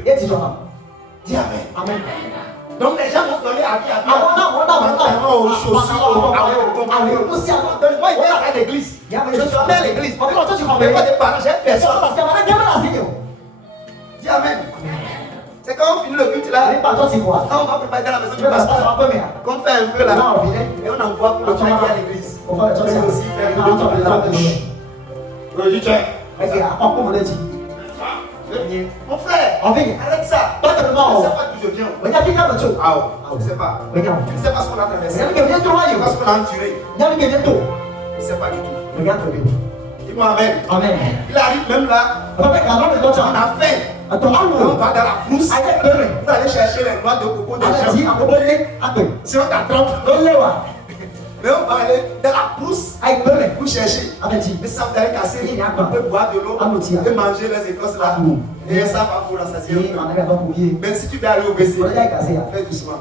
Dis amen. Donc les gens vont donner à qui aux chaussures, moi il vient à l'église. Je suis allé à l'église. Mais pas des parents, j'ai personne. Dis amen. C'est quand on finit le culte là, quand on va préparer dans la maison du pasteur, qu'on fait un peu là, et on envoie pour le frère qui est à l'église. On va aussi faire une autre de la bouche. Mon frère, arrête ça. Je ne sais pas d'où je viens. Je ne sais pas. Je ne sais pas ce qu'on a traversé. Je ne sais pas ce qu'on a enduré. Je ne sais pas du tout. Dis-moi amen. Il arrive même là, on a faim. On va dans la brousse pour aller chercher les noix de coco des gens. Si on t'attrape, mais on va aller dans la brousse pour chercher. Mais ça vous allez casser, on peut boire de l'eau et manger les écorces là. Et ça va pour rassasier. Même si tu veux aller au WC, fais doucement.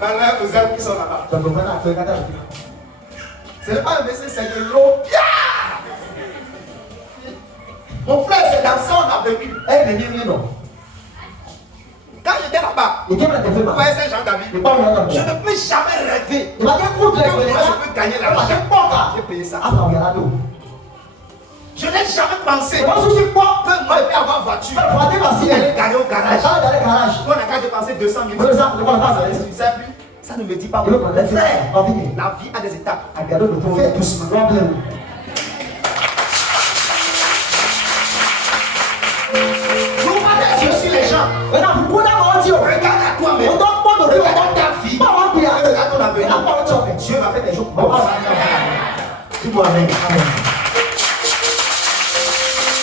Malheur aux hommes qui sont là-bas. Ce n'est pas un WC, c'est de l'eau. Mon frère, c'est dans ça on a vécu. Quand j'étais là-bas, vous voyez Saint-Jean-David, je ne peux jamais rêver que moi je peux gagner l'argent. J'ai payé ça. Je n'ai jamais pensé que moi je peux avoir voiture et aller gagner au garage. On a qu'à dépenser 200 000. Ça ne me dit pas. Frère, la vie a des étapes. Fais doucement. Je suis les gens. Regarde à toi-même. Regarde ta vie. Regarde ton avenir. Dieu va faire des choses. Dis-moi amen.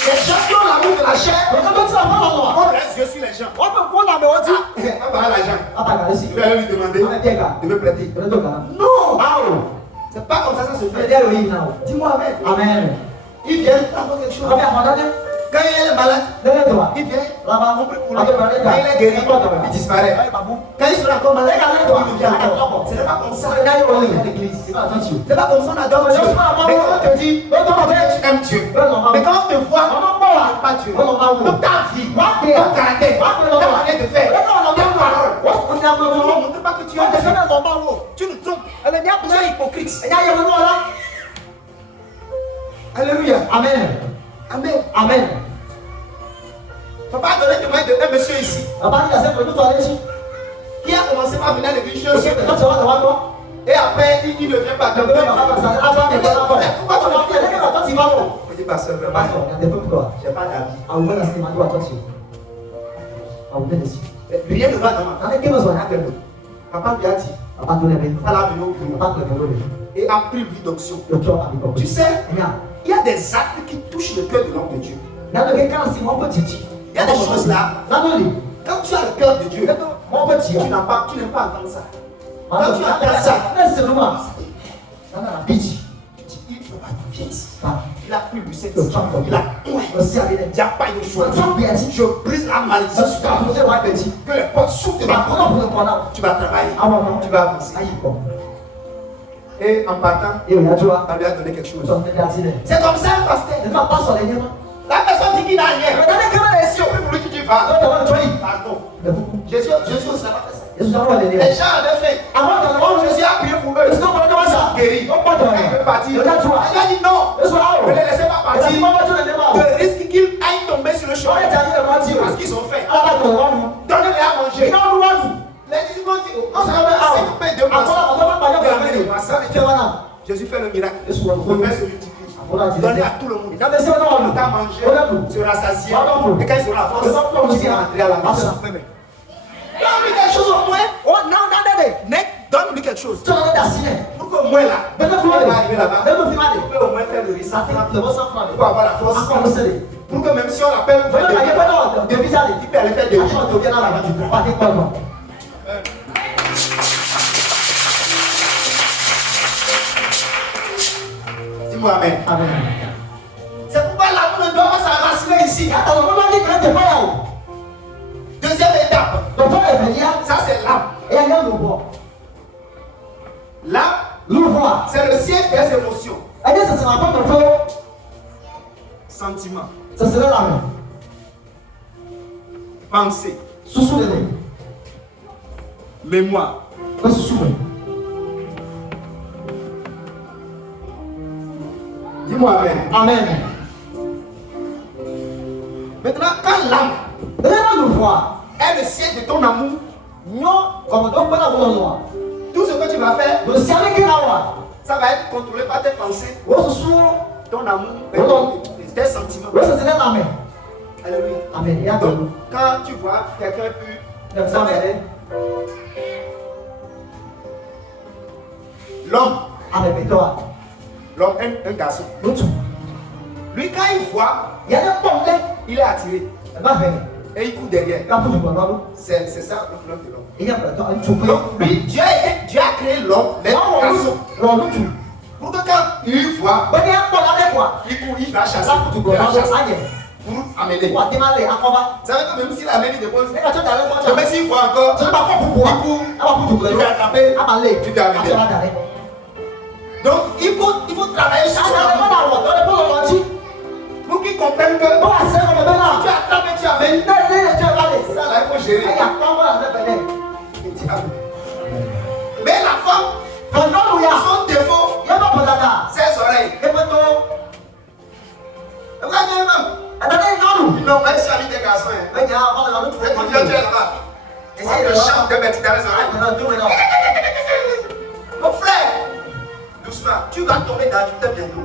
Les gens qui ont l'amour de la chair, on reste, je suis les gens. On va l'argent. Je vais aller lui demander de me prêter. Non. C'est pas comme ça se fait. Dis-moi amen. Ils viennent prendre quelque chose. Quand il est malade, il vient, on prie pour lui. Quand il est guéri, il disparaît. Quand il sera encore malade, il vient. Ce n'est pas comme ça. C'est pas comme ça on adore Dieu. Mais quand on te dit, tu aimes Dieu. Mais quand on te voit, tu n'aimes pas Dieu. Donc ta vie, ton caractère, ta manière de faire, tes paroles, on ne montre pas que tu aimes Dieu. Tu nous trompes. Tu es hypocrite. Alléluia. Amen. Papa a donné témoin de un monsieur ici qui a commencé par venir à l'église chez eux. Et après, il ne vient pas. Pourquoi tu m'as fait? Je dis, pasteur, vraiment, j'ai pas d'avis. Rien ne va dans ma vie. Papa lui a dit, Voilà, et a pris lui d'onction. Tu sais, il y a des actes qui touchent le cœur de l'homme de Dieu. Il y a des choses là. Quand tu as le cœur de Dieu, tu n'aimes pas entendre ça. Quand tu entends ça, tu dis, il faut pas viens ici. Il a pris lui cette il a il n'y a pas une chose. Je brise la malédiction sur toi. Que les portes s'ouvrent de ma porte. Tu vas travailler. Tu vas avancer. Et en partant, on lui a donné quelque chose. C'est comme ça, pasteur. La personne dit qu'il n'a rien. Pour lui, tu dis va. Pardon. Jésus aussi n'a pas fait ça. Les gens avaient fait. Jésus a prié pour eux. Ils sont guéris. Il veut partir. Il a dit non. Ne les laissez pas partir. Le risque qu'ils aillent tomber sur le chemin. Parce qu'ils ont fait. Donnez-les à manger. Les disciples ont dit on s'en paye deux mois. Jésus fait le miracle. Il fait celui qui donner à tout le monde. Quand les gens ont le temps à manger, se rassasier. Et quand ils auront la force, ils vont rentrer à la maison. Donne-lui quelque chose au moins. Donne-lui quelque chose. Pour qu'au moins là, il va arriver là-bas, il peut au moins faire le riz sans francs. Pour avoir la force. Pour que même si on l'appelle, il peut aller faire des riz. Dis-moi amen. C'est pourquoi l'amour ne doit pas s'enraciner ici. Deuxième étape. Ça c'est l'âme. L'âme, c'est le siège des émotions. Sentiments. Pensée. Mémoire. Dis-moi amen. Amen. Maintenant, quand l'âme est le siège de ton amour, tout ce que tu vas faire, ça va être contrôlé par tes pensées, ton amour, tes sentiments. Alléluia. Amen. Donc, quand tu vois quelqu'un plus, l'homme, un garçon, lui quand il voit, il est attiré et il court derrière. C'est ça le fleuve de l'homme. Donc lui, Dieu a créé l'homme, les garçons, pour que quand il voit, il court, il va chasser, pour amener. Vous savez que même s'il amène, il dépose, même s'il voit encore, il court, il va attraper, il va amener. Donc il faut travailler sur ça pour qu'ils comprennent que si tu attrapes et tu amènes, ça là il faut gérer. Mais la femme, son défaut, ses oreilles. Non, mais si avec des garçons, tu es là-bas. Essaye de chanter de mettre dans les oreilles. Mon frère, doucement, tu vas tomber dans du temps bientôt.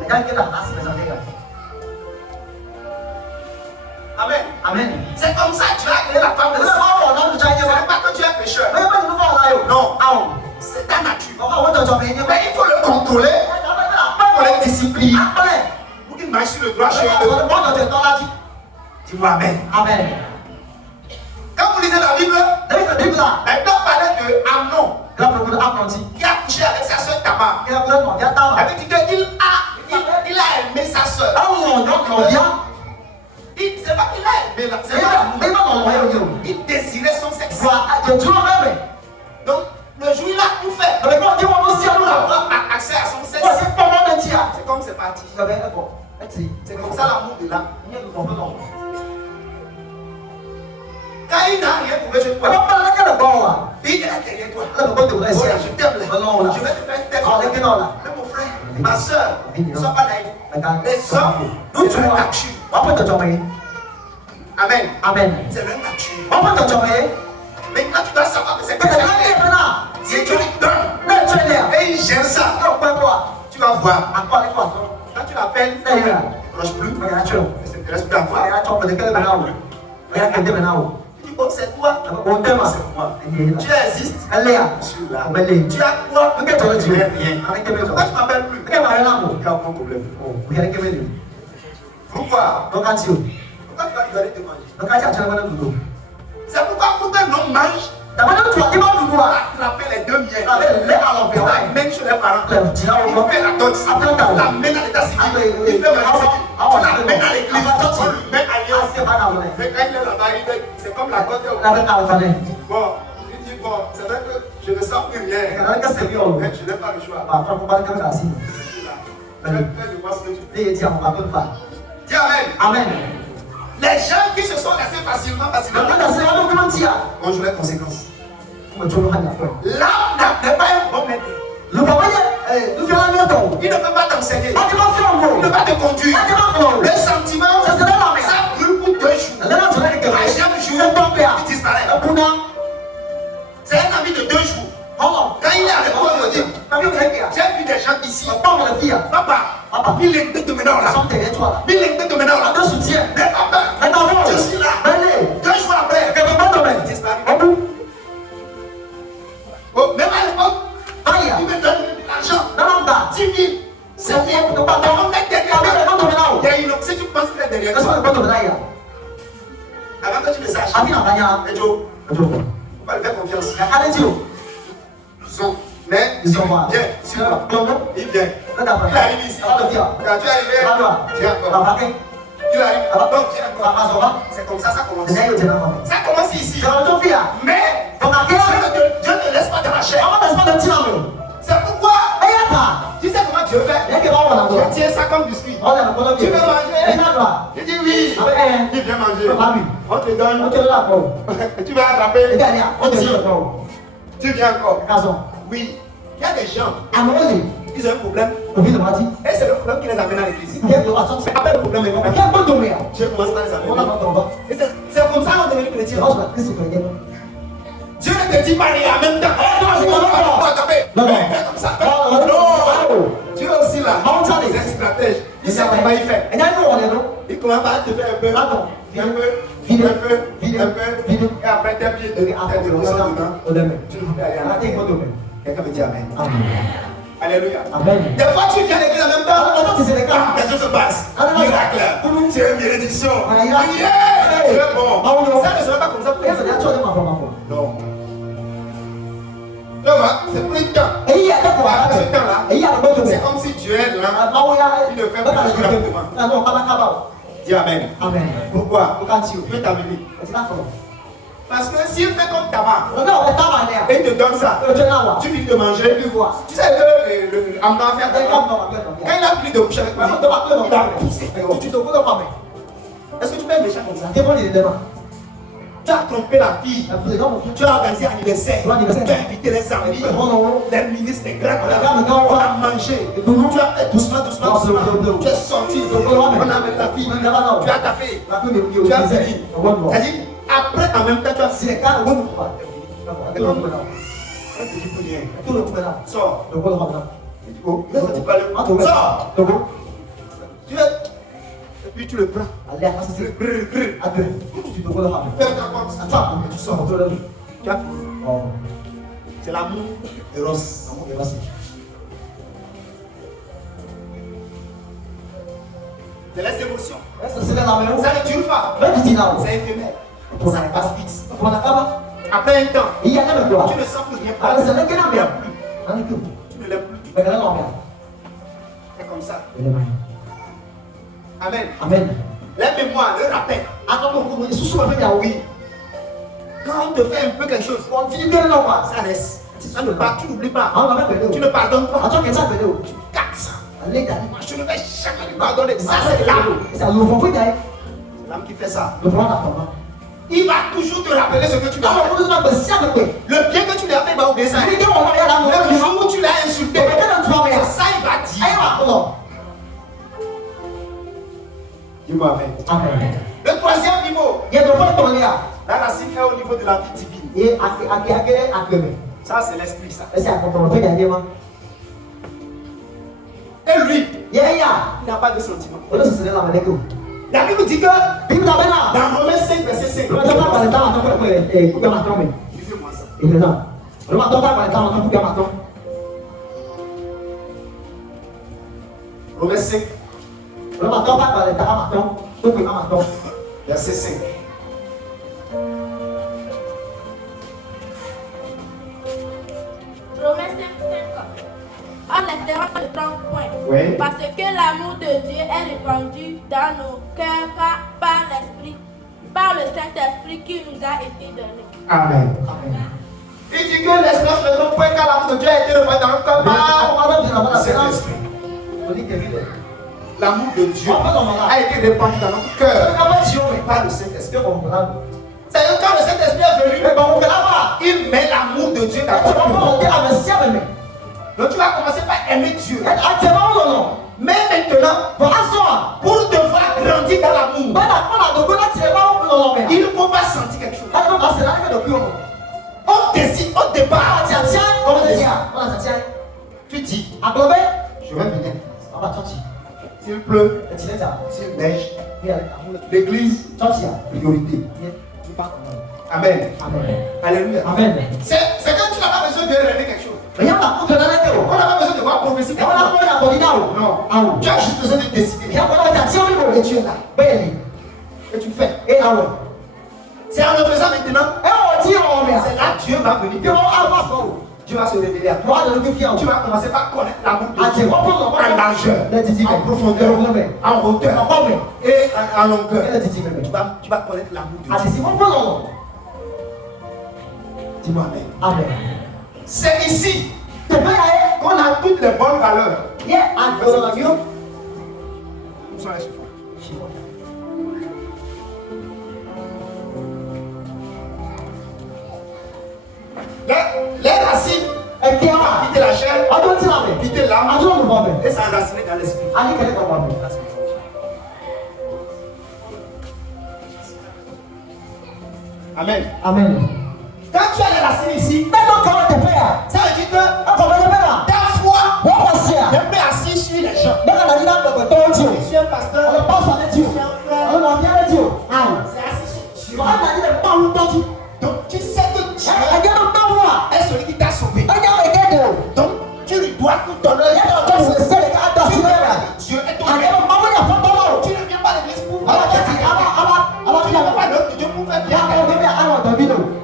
Amen. C'est comme ça que tu as créé la femme de ce n'est pas que tu es pécheur. Non. C'est ta nature. Mais il faut le contrôler. Il faut le discipliner. Pour qu'il marche sur le droit chemin. Dis-moi amen. Quand vous lisez la Bible, la Bible parlait de Amnon qui a couché avec sa soeur Tamar. Elle veut dire qu'il a aimé sa soeur. C'est pas qu'il a aimé, c'est pas il désirait son sexe. Donc, le jour il a tout fait pour avoir accès à son sexe. C'est comme c'est parti. C'est comme ça l'amour de l'âme. Quand il n'a rien trouvé chez toi, il est derrière toi. Oh là, je t'aime. Je vais te faire tête. Mais mon frère, ma soeur, ne sois pas naïf. Les hommes, nous tu es nature. Amen. C'est le nature. Maintenant, tu dois savoir que c'est comme ça. Si tu lui donnes et il gère ça, tu vas voir. Quand tu l'appelles, il ne proche plus. Il ne s'intéresse plus à toi. Il dit, oh, Donc c'est toi. C'est moi. Tu existes. Je suis là. Tu as quoi? Tu n'as rien. Pourquoi tu m'appelles plus? Il y a aucun problème. Pourquoi? Pourquoi tu vas lui donner de manger? C'est pourquoi quand un homme mange, tu dois attraper les deux miens. Tu l'amènes chez les parents. Il fait la dot. Tu l'amènes à l'état civil. Il fait le reste. Tu l'amènes à l'église. On lui met alliance. Mais quand il est là-bas, c'est comme la côte. Bon, il dit bon, c'est vrai que je ne sens plus rien. Mais je n'ai pas le choix. Fais-moi ce que tu veux. Dis Amen. Amen. Les gens qui se sont laissés facilement, bonjour les conséquences. L'âme n'est pas un bon maître. Il ne peut pas t'enseigner. Il ne peut pas te conduire. Le sentiment, ça brûle pour 2 jours. Troisième jour, il disparaît. C'est un ami de 2 jours. Quand il est avec moi, il me dit, j'ai vu des gens ici. Papa, il est de maintenant là. Il est de maintenant là. Mais papa, je suis là. 2 jours après, il disparaît. Oh, même à l'époque, il me donne de l'argent. 10 000. C'est bien. On met derrière. Il y a une option, si tu penses qu'il est derrière toi. Avant que tu le saches. Et Joe, on va lui faire confiance. Mais il vient. Il vient. Il arrive ici. Quand tu es arrivé, viens encore. Il arrive. Donc viens encore. C'est comme ça commence. Ça commence ici. Mais Dieu ne laisse pas de la chair. C'est pourquoi tu sais comment Dieu fait. Tu tiens ça comme biscuit. Tu veux manger? Tu dis oui. Tu viens manger. On te donne. Tu vas attraper. Tu viens encore. Oui. Il y a des gens. Ils ont un problème. Et c'est le problème qui les amène à l'église. C'est pas le problème. Dieu commence à les amener. C'est comme ça qu'on devient chrétien. Dieu ne te dit pas rien en même temps. Non. Fais comme ça. Non. Dieu aussi là. Il est un stratège. Il sait comment il fait. Il commence par te faire un peu. Un peu. Et après tes pieds de tu ne peux pas aller. Quelqu'un me dit Amen. Alléluia. Amen. Des fois tu viens à l'église en même temps. Quelque chose se passe. Miracle. Tu es une bénédiction. Tu es bon. Ça ne sera pas comme ça pour toi. Non. Tu vois, c'est pour une temps. Ce temps-là, c'est comme si tu es là. Il ne fait pas ce que tu demandes. Dis Amen. Pourquoi? Tu veux t'amener. Parce que s'il fait comme tabac, et il te donne ça, tu finis de manger, tu sais que le Amna a fait quand il a fini de coucher avec moi, il a poussé. Est-ce que tu peux être méchant comme ça? Tu as trompé la fille, tu as organisé l'anniversaire, tu as invité les amis, les ministres, les grands, on a mangé, tu as fait doucement, tu es sorti, on a mis ta fille, tu as tapé, tu as fini. C'est-à-dire, après, en même temps, tu as fini. Sors. Sors. Tu es. Et puis tu le prends. Fais ta porte. Tu sors. Tu as fini. C'est l'amour Eros. C'est les émotions. Ça ne dure pas. C'est éphémère. Ça passe vite. Après un temps, tu ne sens plus rien. Tu ne l'aimes plus. C'est comme ça. Amen. Les mémoires, le rappel. Quand on te fait un peu quelque chose, ça reste. Ça ne part, tu n'oublies pas. Tu ne pardonnes pas. Tu casses ça. Je ne vais jamais lui pardonner. Ça, c'est l'âme. C'est l'âme qui fait ça. Il va toujours te rappeler ce que tu as fait. Le bien que tu lui as fait, il va oublier ça. Le jour où tu l'as insulté, ça, il va dire. Dis-moi Amen. Le troisième niveau, la racine est au niveau de la vie divine. Ça, c'est l'esprit, ça. Et lui, il n'a pas de sentiment. La Bible dit que dans Romains 5, verset 5, Disez-moi ça. Romains 5, verset 5. Romains 5, 5. En l'espérance ne prend point. Oui. Parce que l'amour de Dieu est répandu dans nos cœurs par l'Esprit, par le Saint-Esprit qui nous a été donné. Amen. Il dit que l'espérance ne prend point car l'amour de Dieu a été répandu dans le cœur par le Saint-Esprit. L'amour de Dieu a été répandu dans notre cœur par le Saint-Esprit. C'est-à-dire quand le Saint-Esprit est venu, il met l'amour de Dieu dans ton cœur. Donc tu vas commencer par aimer Dieu. Mais maintenant, pour te voir grandir dans l'amour, il ne faut pas sentir quelque chose. On décide au départ. Tu dis, je vais venir. S'il pleut, s'il neige, l'église, priorité. Amen. Alléluia. C'est quand tu n'as pas besoin de rêver quelque chose. On n'a pas besoin de voir prophétie. Non. Tu as juste besoin de décider. Et tu es là. Et tu fais. C'est en le faisant maintenant. C'est là que Dieu va venir. Dieu va se révéler à toi. Tu vas commencer par connaître l'amour de Dieu en largeur, en profondeur, en hauteur et en longueur. Tu vas connaître l'amour de Dieu. Dis-moi Amen. C'est ici qu'on a toutes les bonnes valeurs. Où sont les chiffres? Les racines quitter la chair, quitter l'âme et s'enraciner dans l'esprit. Amen. Quand tu as les racines ici, ça veut dire que ta foi n'est pas assise sur les gens. Je suis un pasteur, je suis un frère, c'est assis sur Dieu. Donc tu sais que Dieu est celui qui t'a sauvé. Donc tu lui dois tout donner. Dieu est ton Dieu. Tu ne viens pas à l'église pour faire bien. Tu ne viens pas à l'œuvre de Dieu pour faire bien.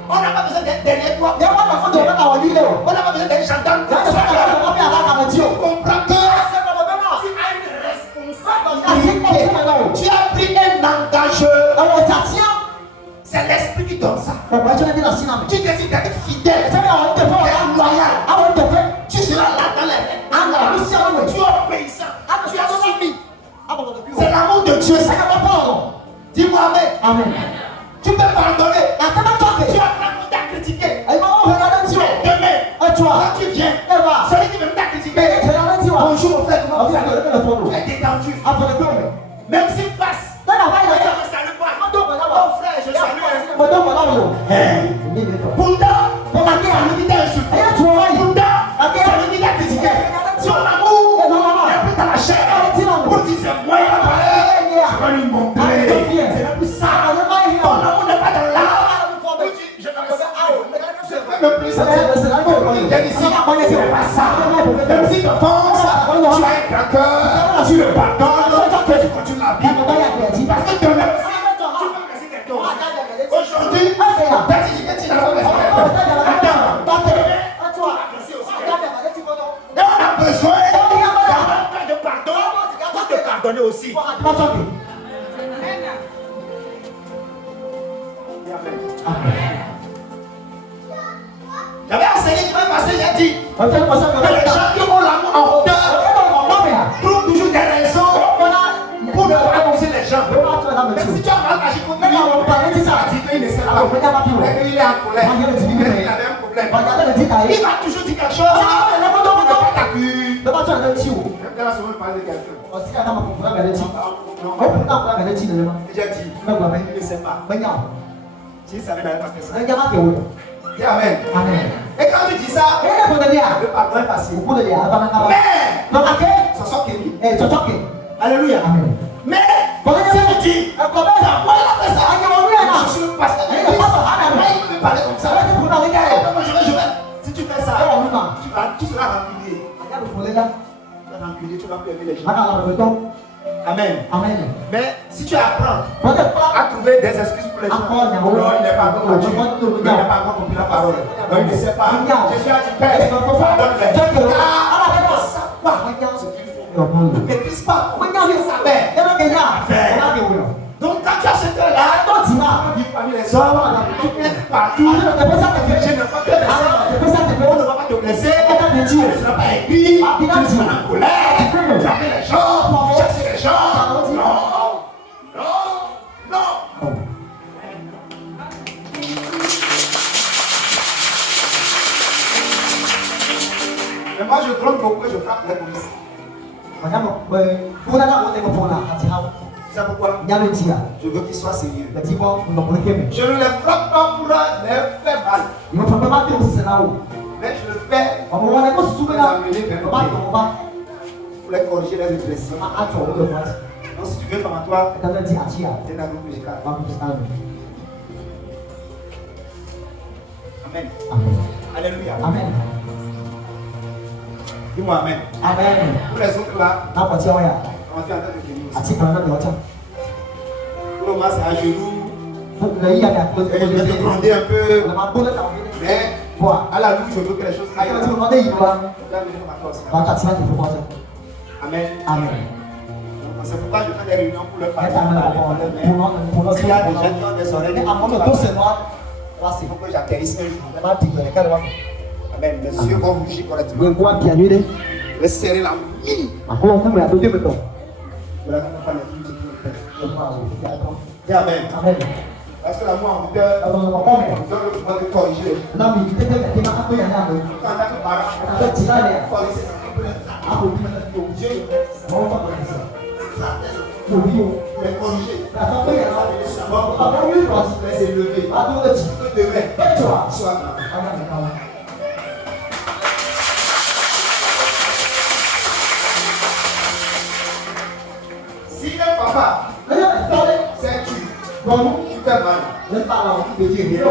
On n'a pas besoin d'être derrière toi. On n'a pas besoin d'être chantant. Tu comprends que tu as une responsabilité. Tu as pris un engagement. C'est l'esprit qui donne ça. Tu décides d'être fidèle, d'être loyal. Tu seras là dans les règles. Tu es obéissant. Tu es soumis. C'est l'amour de Dieu. Dis-moi Amen. Tu peux pardonner. Tu apprends pour t'a critiqué. Demain, quand tu viens, celui qui veut t'a critiqué. Bonjour mon frère, comment vous allez? Tu es détendu. Même s'il passe, tu ne salues pas. Mon frère, je salue. Pourtant, celui qui t'a insulté. Pourtant, celui qui t'a critiqué. Son amour n'est plus dans la chair. Pour dire c'est moi, je vais lui montrer. C'est la plus ça. Ton amour n'est pas dans l'âme. Je ne peux plus sentir. Viens ici, ce n'est pas ça. Même si tu penses, tu as un grand cœur, tu le pardonnes, tu continues la vie. Parce que demain, tu peux laisser quelque chose. Aujourd'hui, tu n'as pas laissé quelque chose. Attends, et on a besoin de pardon pour te pardonner aussi. J'avais enseigné, je vais passer, j'ai dit que les gens qui ont l'amour en hauteur trouvent toujours des raisons pour ne pas accuser les gens. Même si tu as mal agi contre lui, ça dit qu'il ne sait pas. Il est en colère. Il avait un problème. Il va toujours dire quelque chose. Il ne va pas t'accuser. Même dans la semaine, je parlais de quelqu'un. J'ai dit, il ne sait pas. S'il savait, il n'avait pas fait ça. Dis Amen. Et quand tu dis ça, le pardon est facile. Mais, ça sort Kémy. Alléluia. Mais, si tu dis, moi, il a fait ça. Je suis le pasteur. enculé, tu vas plus aimer les gens. Amen. Amen. Mais si tu apprends à trouver des excuses pour les gens, non, il n'est pas encore mature, il n'a pas encore compris la parole, non, il ne sait pas. Jésus a dit, Père, pardonne-les. Ne maîtrise pas. Donc quand tu as ce temps-là, tu vis parmi les hommes, tu viens partout, je ne vais pas te blesser, on ne va pas te blesser, tu ne seras pas aigri, tu ne seras pas en colère, tu vas appeler les gens, chasser les gens. Non. Mais moi je gronde beaucoup et je frappe les polices. C'est pourquoi je veux qu'ils soient sérieux. Je ne les frappe pas pour les faire mal. Mais je le fais pour les amener vers le bien. Pour les corriger, les blesser. Donc si tu veux comme toi, c'est un groupe musical. Amen. Alléluia. Amen. Dis-moi Amen. Amen. Pour les autres là, on va faire un peu de tenue aussi. Pour le moment, c'est à genoux. Et je vais te gronder un peu. Mais à la louche, je veux que les choses aillent. Amen. Amen. C'est pourquoi je fais des réunions pour le parler. S'il y a des gens qui ont des oreilles, il faut que j'atterrisse un jour. Amen. Les yeux vont rougir correctement. Je vais serrer la mine. Voilà comment on fait les trucs. Dis Amen. Parce que l'amour en cœur, on donne le pouvoir de corriger les choses. Quand on a que parler, Dieu les corriger. Les élever. Que demain, soit là. Si un papa c'est tu fais mal, tu ne dis rien.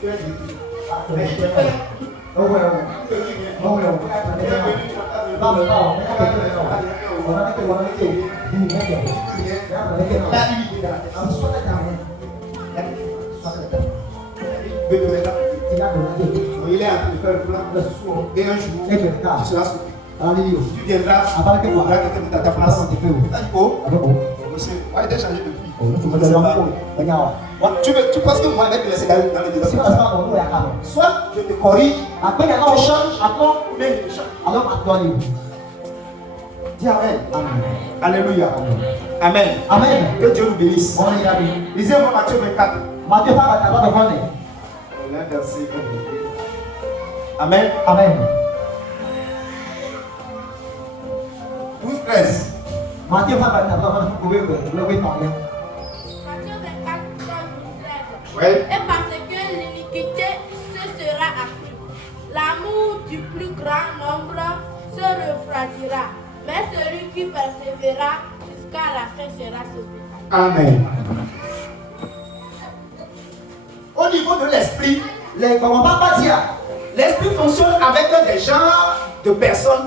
Tu es dit. Mais il te fait. Il est en train de faire le plan. Et un jour, tu seras sauvé. Tu viendras, tu verras quelqu'un à ta place. Monsieur, on a été changé depuis. Tu penses que moi, avec les cigarettes dans les désordres, soit je te corrige, je change, mais je change. Dis Amen. Alléluia. Amen. Amen. Que Dieu nous bénisse. Lisez-moi Matthieu 24. Verset. Amen. Amen. 12-13. Matthieu 24, Oui. Et parce que l'iniquité se sera accrue, l'amour du plus grand nombre se refroidira, mais celui qui persévérera jusqu'à la fin sera sauvé. Amen. Au niveau de l'esprit, l'esprit fonctionne avec des genres de personnes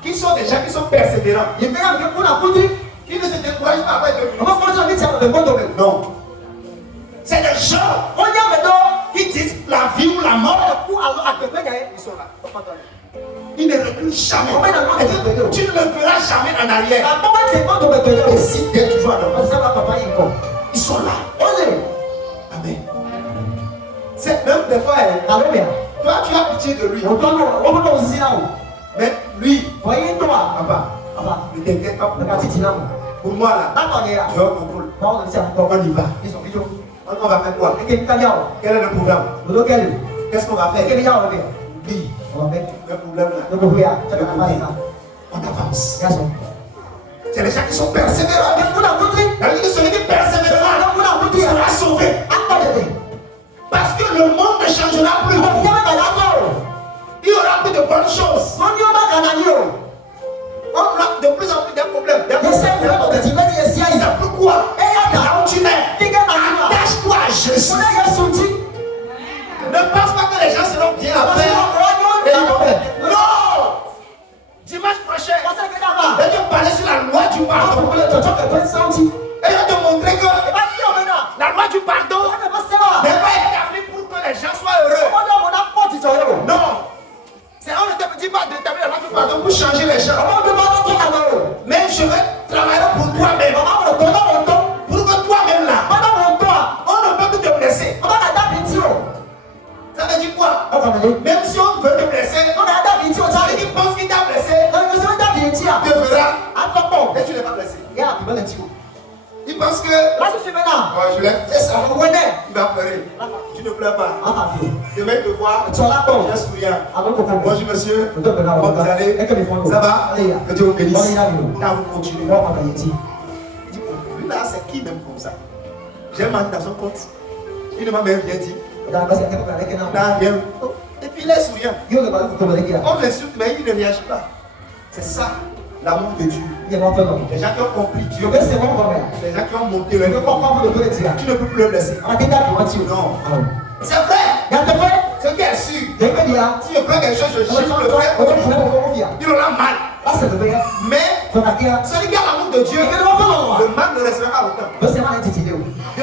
qui sont des gens qui sont persévérants. Qui ne se découragent pas après 2 minutes. Non. C'est des gens qui disent la vie ou la mort. Ils sont là. Ils ne reculent jamais. Tu ne le verras jamais en arrière. Ils décident toujours à l'avant. Ils sont là. Amen. C'est même des fois, toi tu as pitié de lui. Mais lui, papa, ne t'inquiète pas pour moi. Pour moi là, je contrôle. On y va. On va faire quoi? Quel est le programme? Qu'est-ce qu'on va faire? Dis, le problème là, on avance. C'est les gens qui sont persévérants. La vie de celui qui persévérera, il sera sauvé. Parce que le monde ne changera plus. Il y aura plus de bonnes choses. On aura de plus en plus de problèmes. C'est pourquoi, là où tu es, attache-toi à Jésus. Ne pense pas que les gens seront bien avec Et va te montrer que la loi du pardon n'est pas établie pour que les gens soient heureux. Non. C'est on ne te dit pas d'établir la loi du pardon pour changer les gens. Mais je vais travailler pour toi-même. Pour que toi-même là, on ne peut que te blesser. Ça veut dire quoi? Même si on veut te blesser, celui qui pense qu'il t'a blessé te verra et tu n'es pas blessé. Il pense que je l'ai fait ça. Il va pleurer. Tu ne pleures pas. Demain te voir, tu es souriant. Bonjour monsieur, comment vous allez? Ça va? Que Dieu vous bénisse. Là vous continuez. Lui là c'est qui même comme ça? J'ai mal dans son compte. Il ne m'a même rien dit. N'a rien. Et puis il est souriant. On l'insulte mais il ne réagit pas. C'est ça l'amour de Dieu. Les gens qui ont compris Dieu, les gens qui ont monté le niveau, tu ne peux plus le blesser. Non. C'est vrai. Ce qui est sûr. Si je prends quelque chose, je gifle le frère, il aura mal. Mais celui qui a l'amour de Dieu, le mal ne restera pas longtemps. 2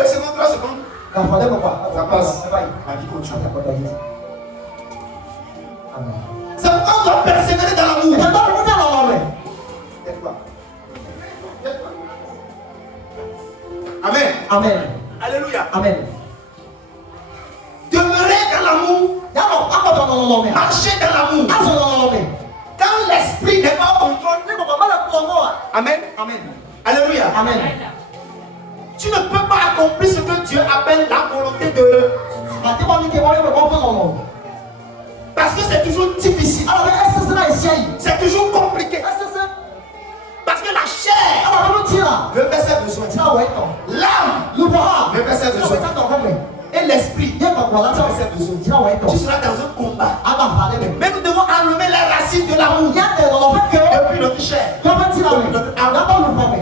secondes, 3 secondes. Ça passe. La vie continue. C'est pourquoi on doit persévérer dans l'amour. Amen. Amen. Alléluia. Amen. Demeurer dans l'amour. Marcher dans l'amour. Quand l'esprit n'est pas au contrôle. Amen. Amen. Alléluia. Amen. Tu ne peux pas accomplir ce que Dieu appelle la volonté de. Parce que c'est toujours difficile. C'est toujours compliqué. Parce que la chair veut faire ses besoins. L'âme veut faire ses besoins. Et l'esprit veut faire ses besoins. Tu seras dans un combat. Mais nous devons enlever les racines de l'amour depuis notre chair. Depuis notre âme.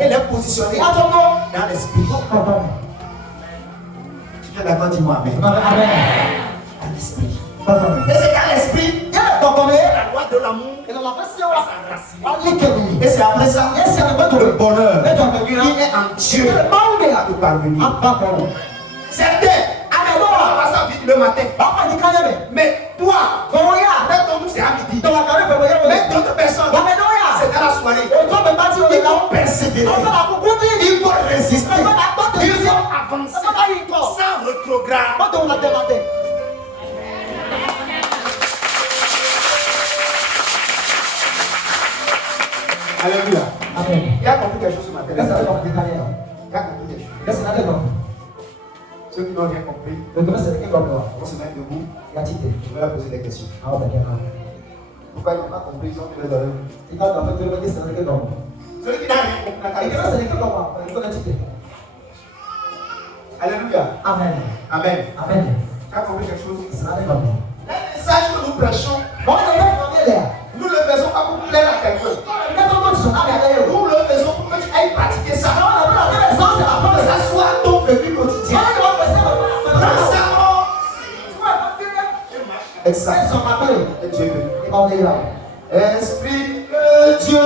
Et les positionner dans l'esprit. Tu es d'accord, dis-moi Amen. Amen. Dans l'esprit. Et c'est dans l'esprit la loi de l'amour. Et c'est après ça le bonheur qui est en Dieu à nous parvenir. Certains on va ça vite le matin. Mais toi, ton c'est à midi. Mais d'autres personnes, c'est dans la soirée. Ils vont persévérer. Ils vont résister. Ils vont avancer sans retrograde. Alléluia. Amen. Il a compris quelque chose ce matin. Il a compris quelque chose. Ceux qui n'ont rien compris, on se met debout. Je vais leur poser des questions. Pourquoi ils n'ont pas compris? Ils ont fait le celui qui n'a rien compris. Alléluia. Amen. Amen. Amen. Tu as compris quelque chose? C'est Le message que nous prêchons, nous le faisons pas pour plaire à quelqu'un. Nous le faisons pour que tu ailles pratiquer ça. Que ça soit ton vécu quotidien. Prends ça. Exact. Et Dieu veut. Esprit de Dieu.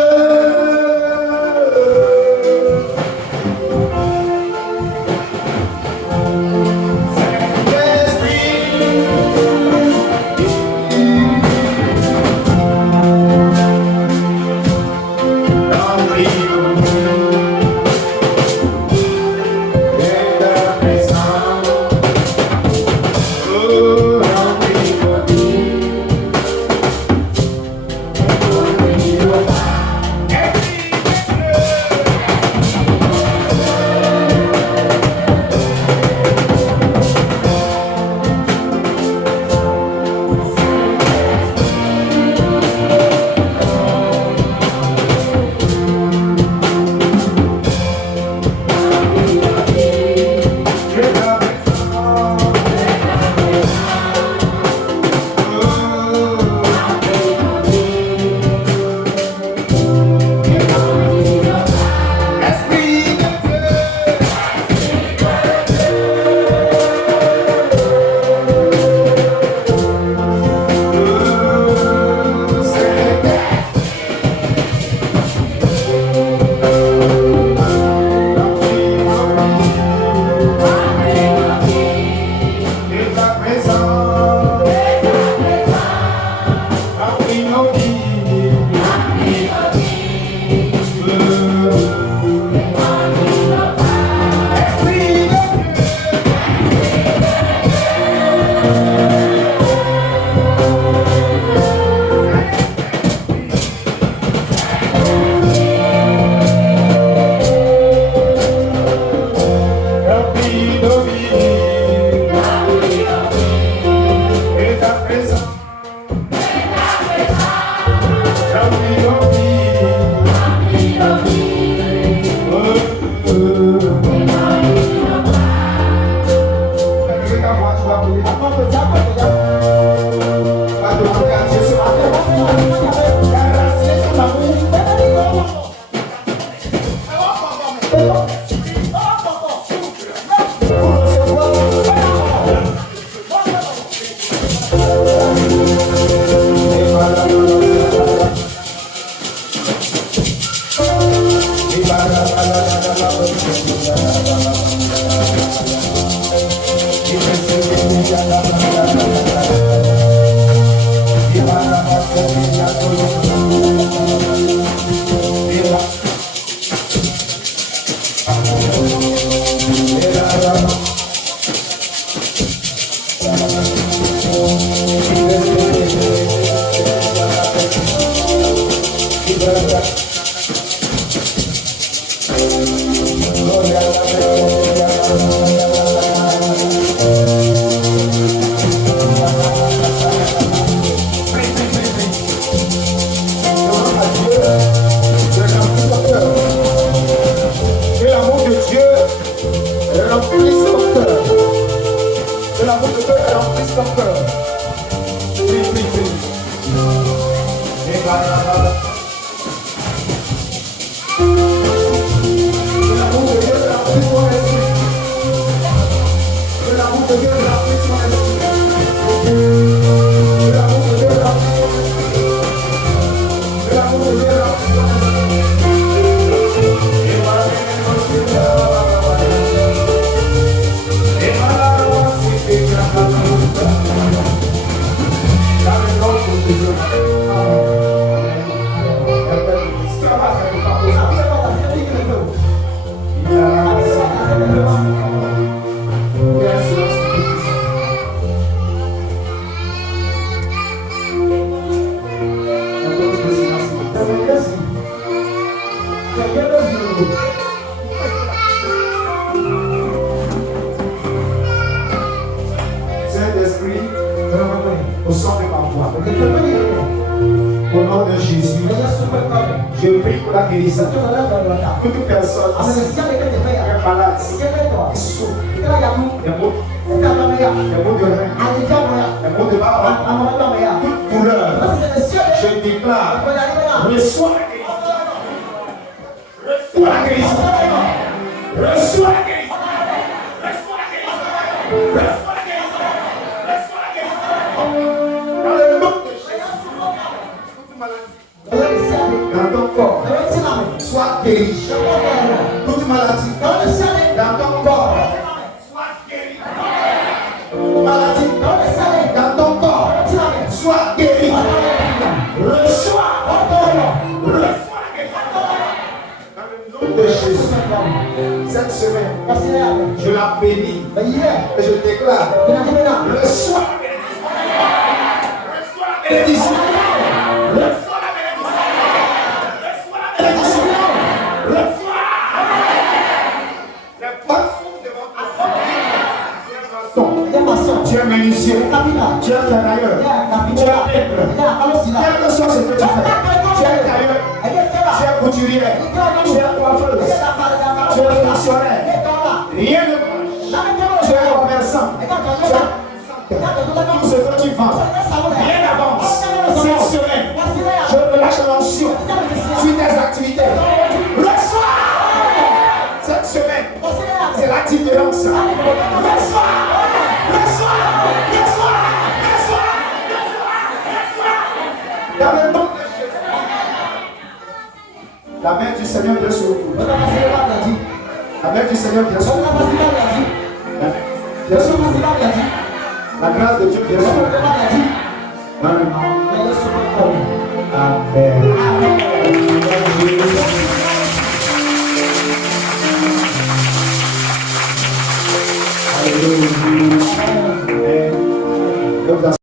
Toute personne qui est malade, qui souffre, des maux de rein, des maux de bas, toute douleur, je déclare, reçois la guérison. Reçois la guérison. Reçois la guérison. Reçois la guérison. Reçois la guérison. Dans le nom de Jésus, toute maladie dans ton corps soit guérie. Toute maladie dans ton corps soit guérie. Toute maladie dans ton corps soit guérie. Reçois la guérison. Dans le nom de Jésus, cette semaine, je la bénis et je déclare, reçois la bénédiction. Reçois la bénédiction. Reçois la bénédiction. Reçois. Les portes s'ouvrent devant toi. Tu es menuisier, tu es ferrailleur, tu es peintre. Quel que soit ce que tu fais, tu es tailleur, tu es couturier, tu es coiffeuse, tu es fonctionnaire. Rien ne marche. Tu es commerçant. Tout ce que tu vends, rien n'avance. Cette semaine, je relâche l'onction sur tes activités. Reçois. Cette semaine, c'est la différence. Reçois. Reçois. Reçois. Reçois. Reçois. Dans le nom de Jésus. La main du Seigneur vient sur vous. La main du Seigneur vient sur vous. La grâce de Dieu vient sur vous. Amen. Alléluia.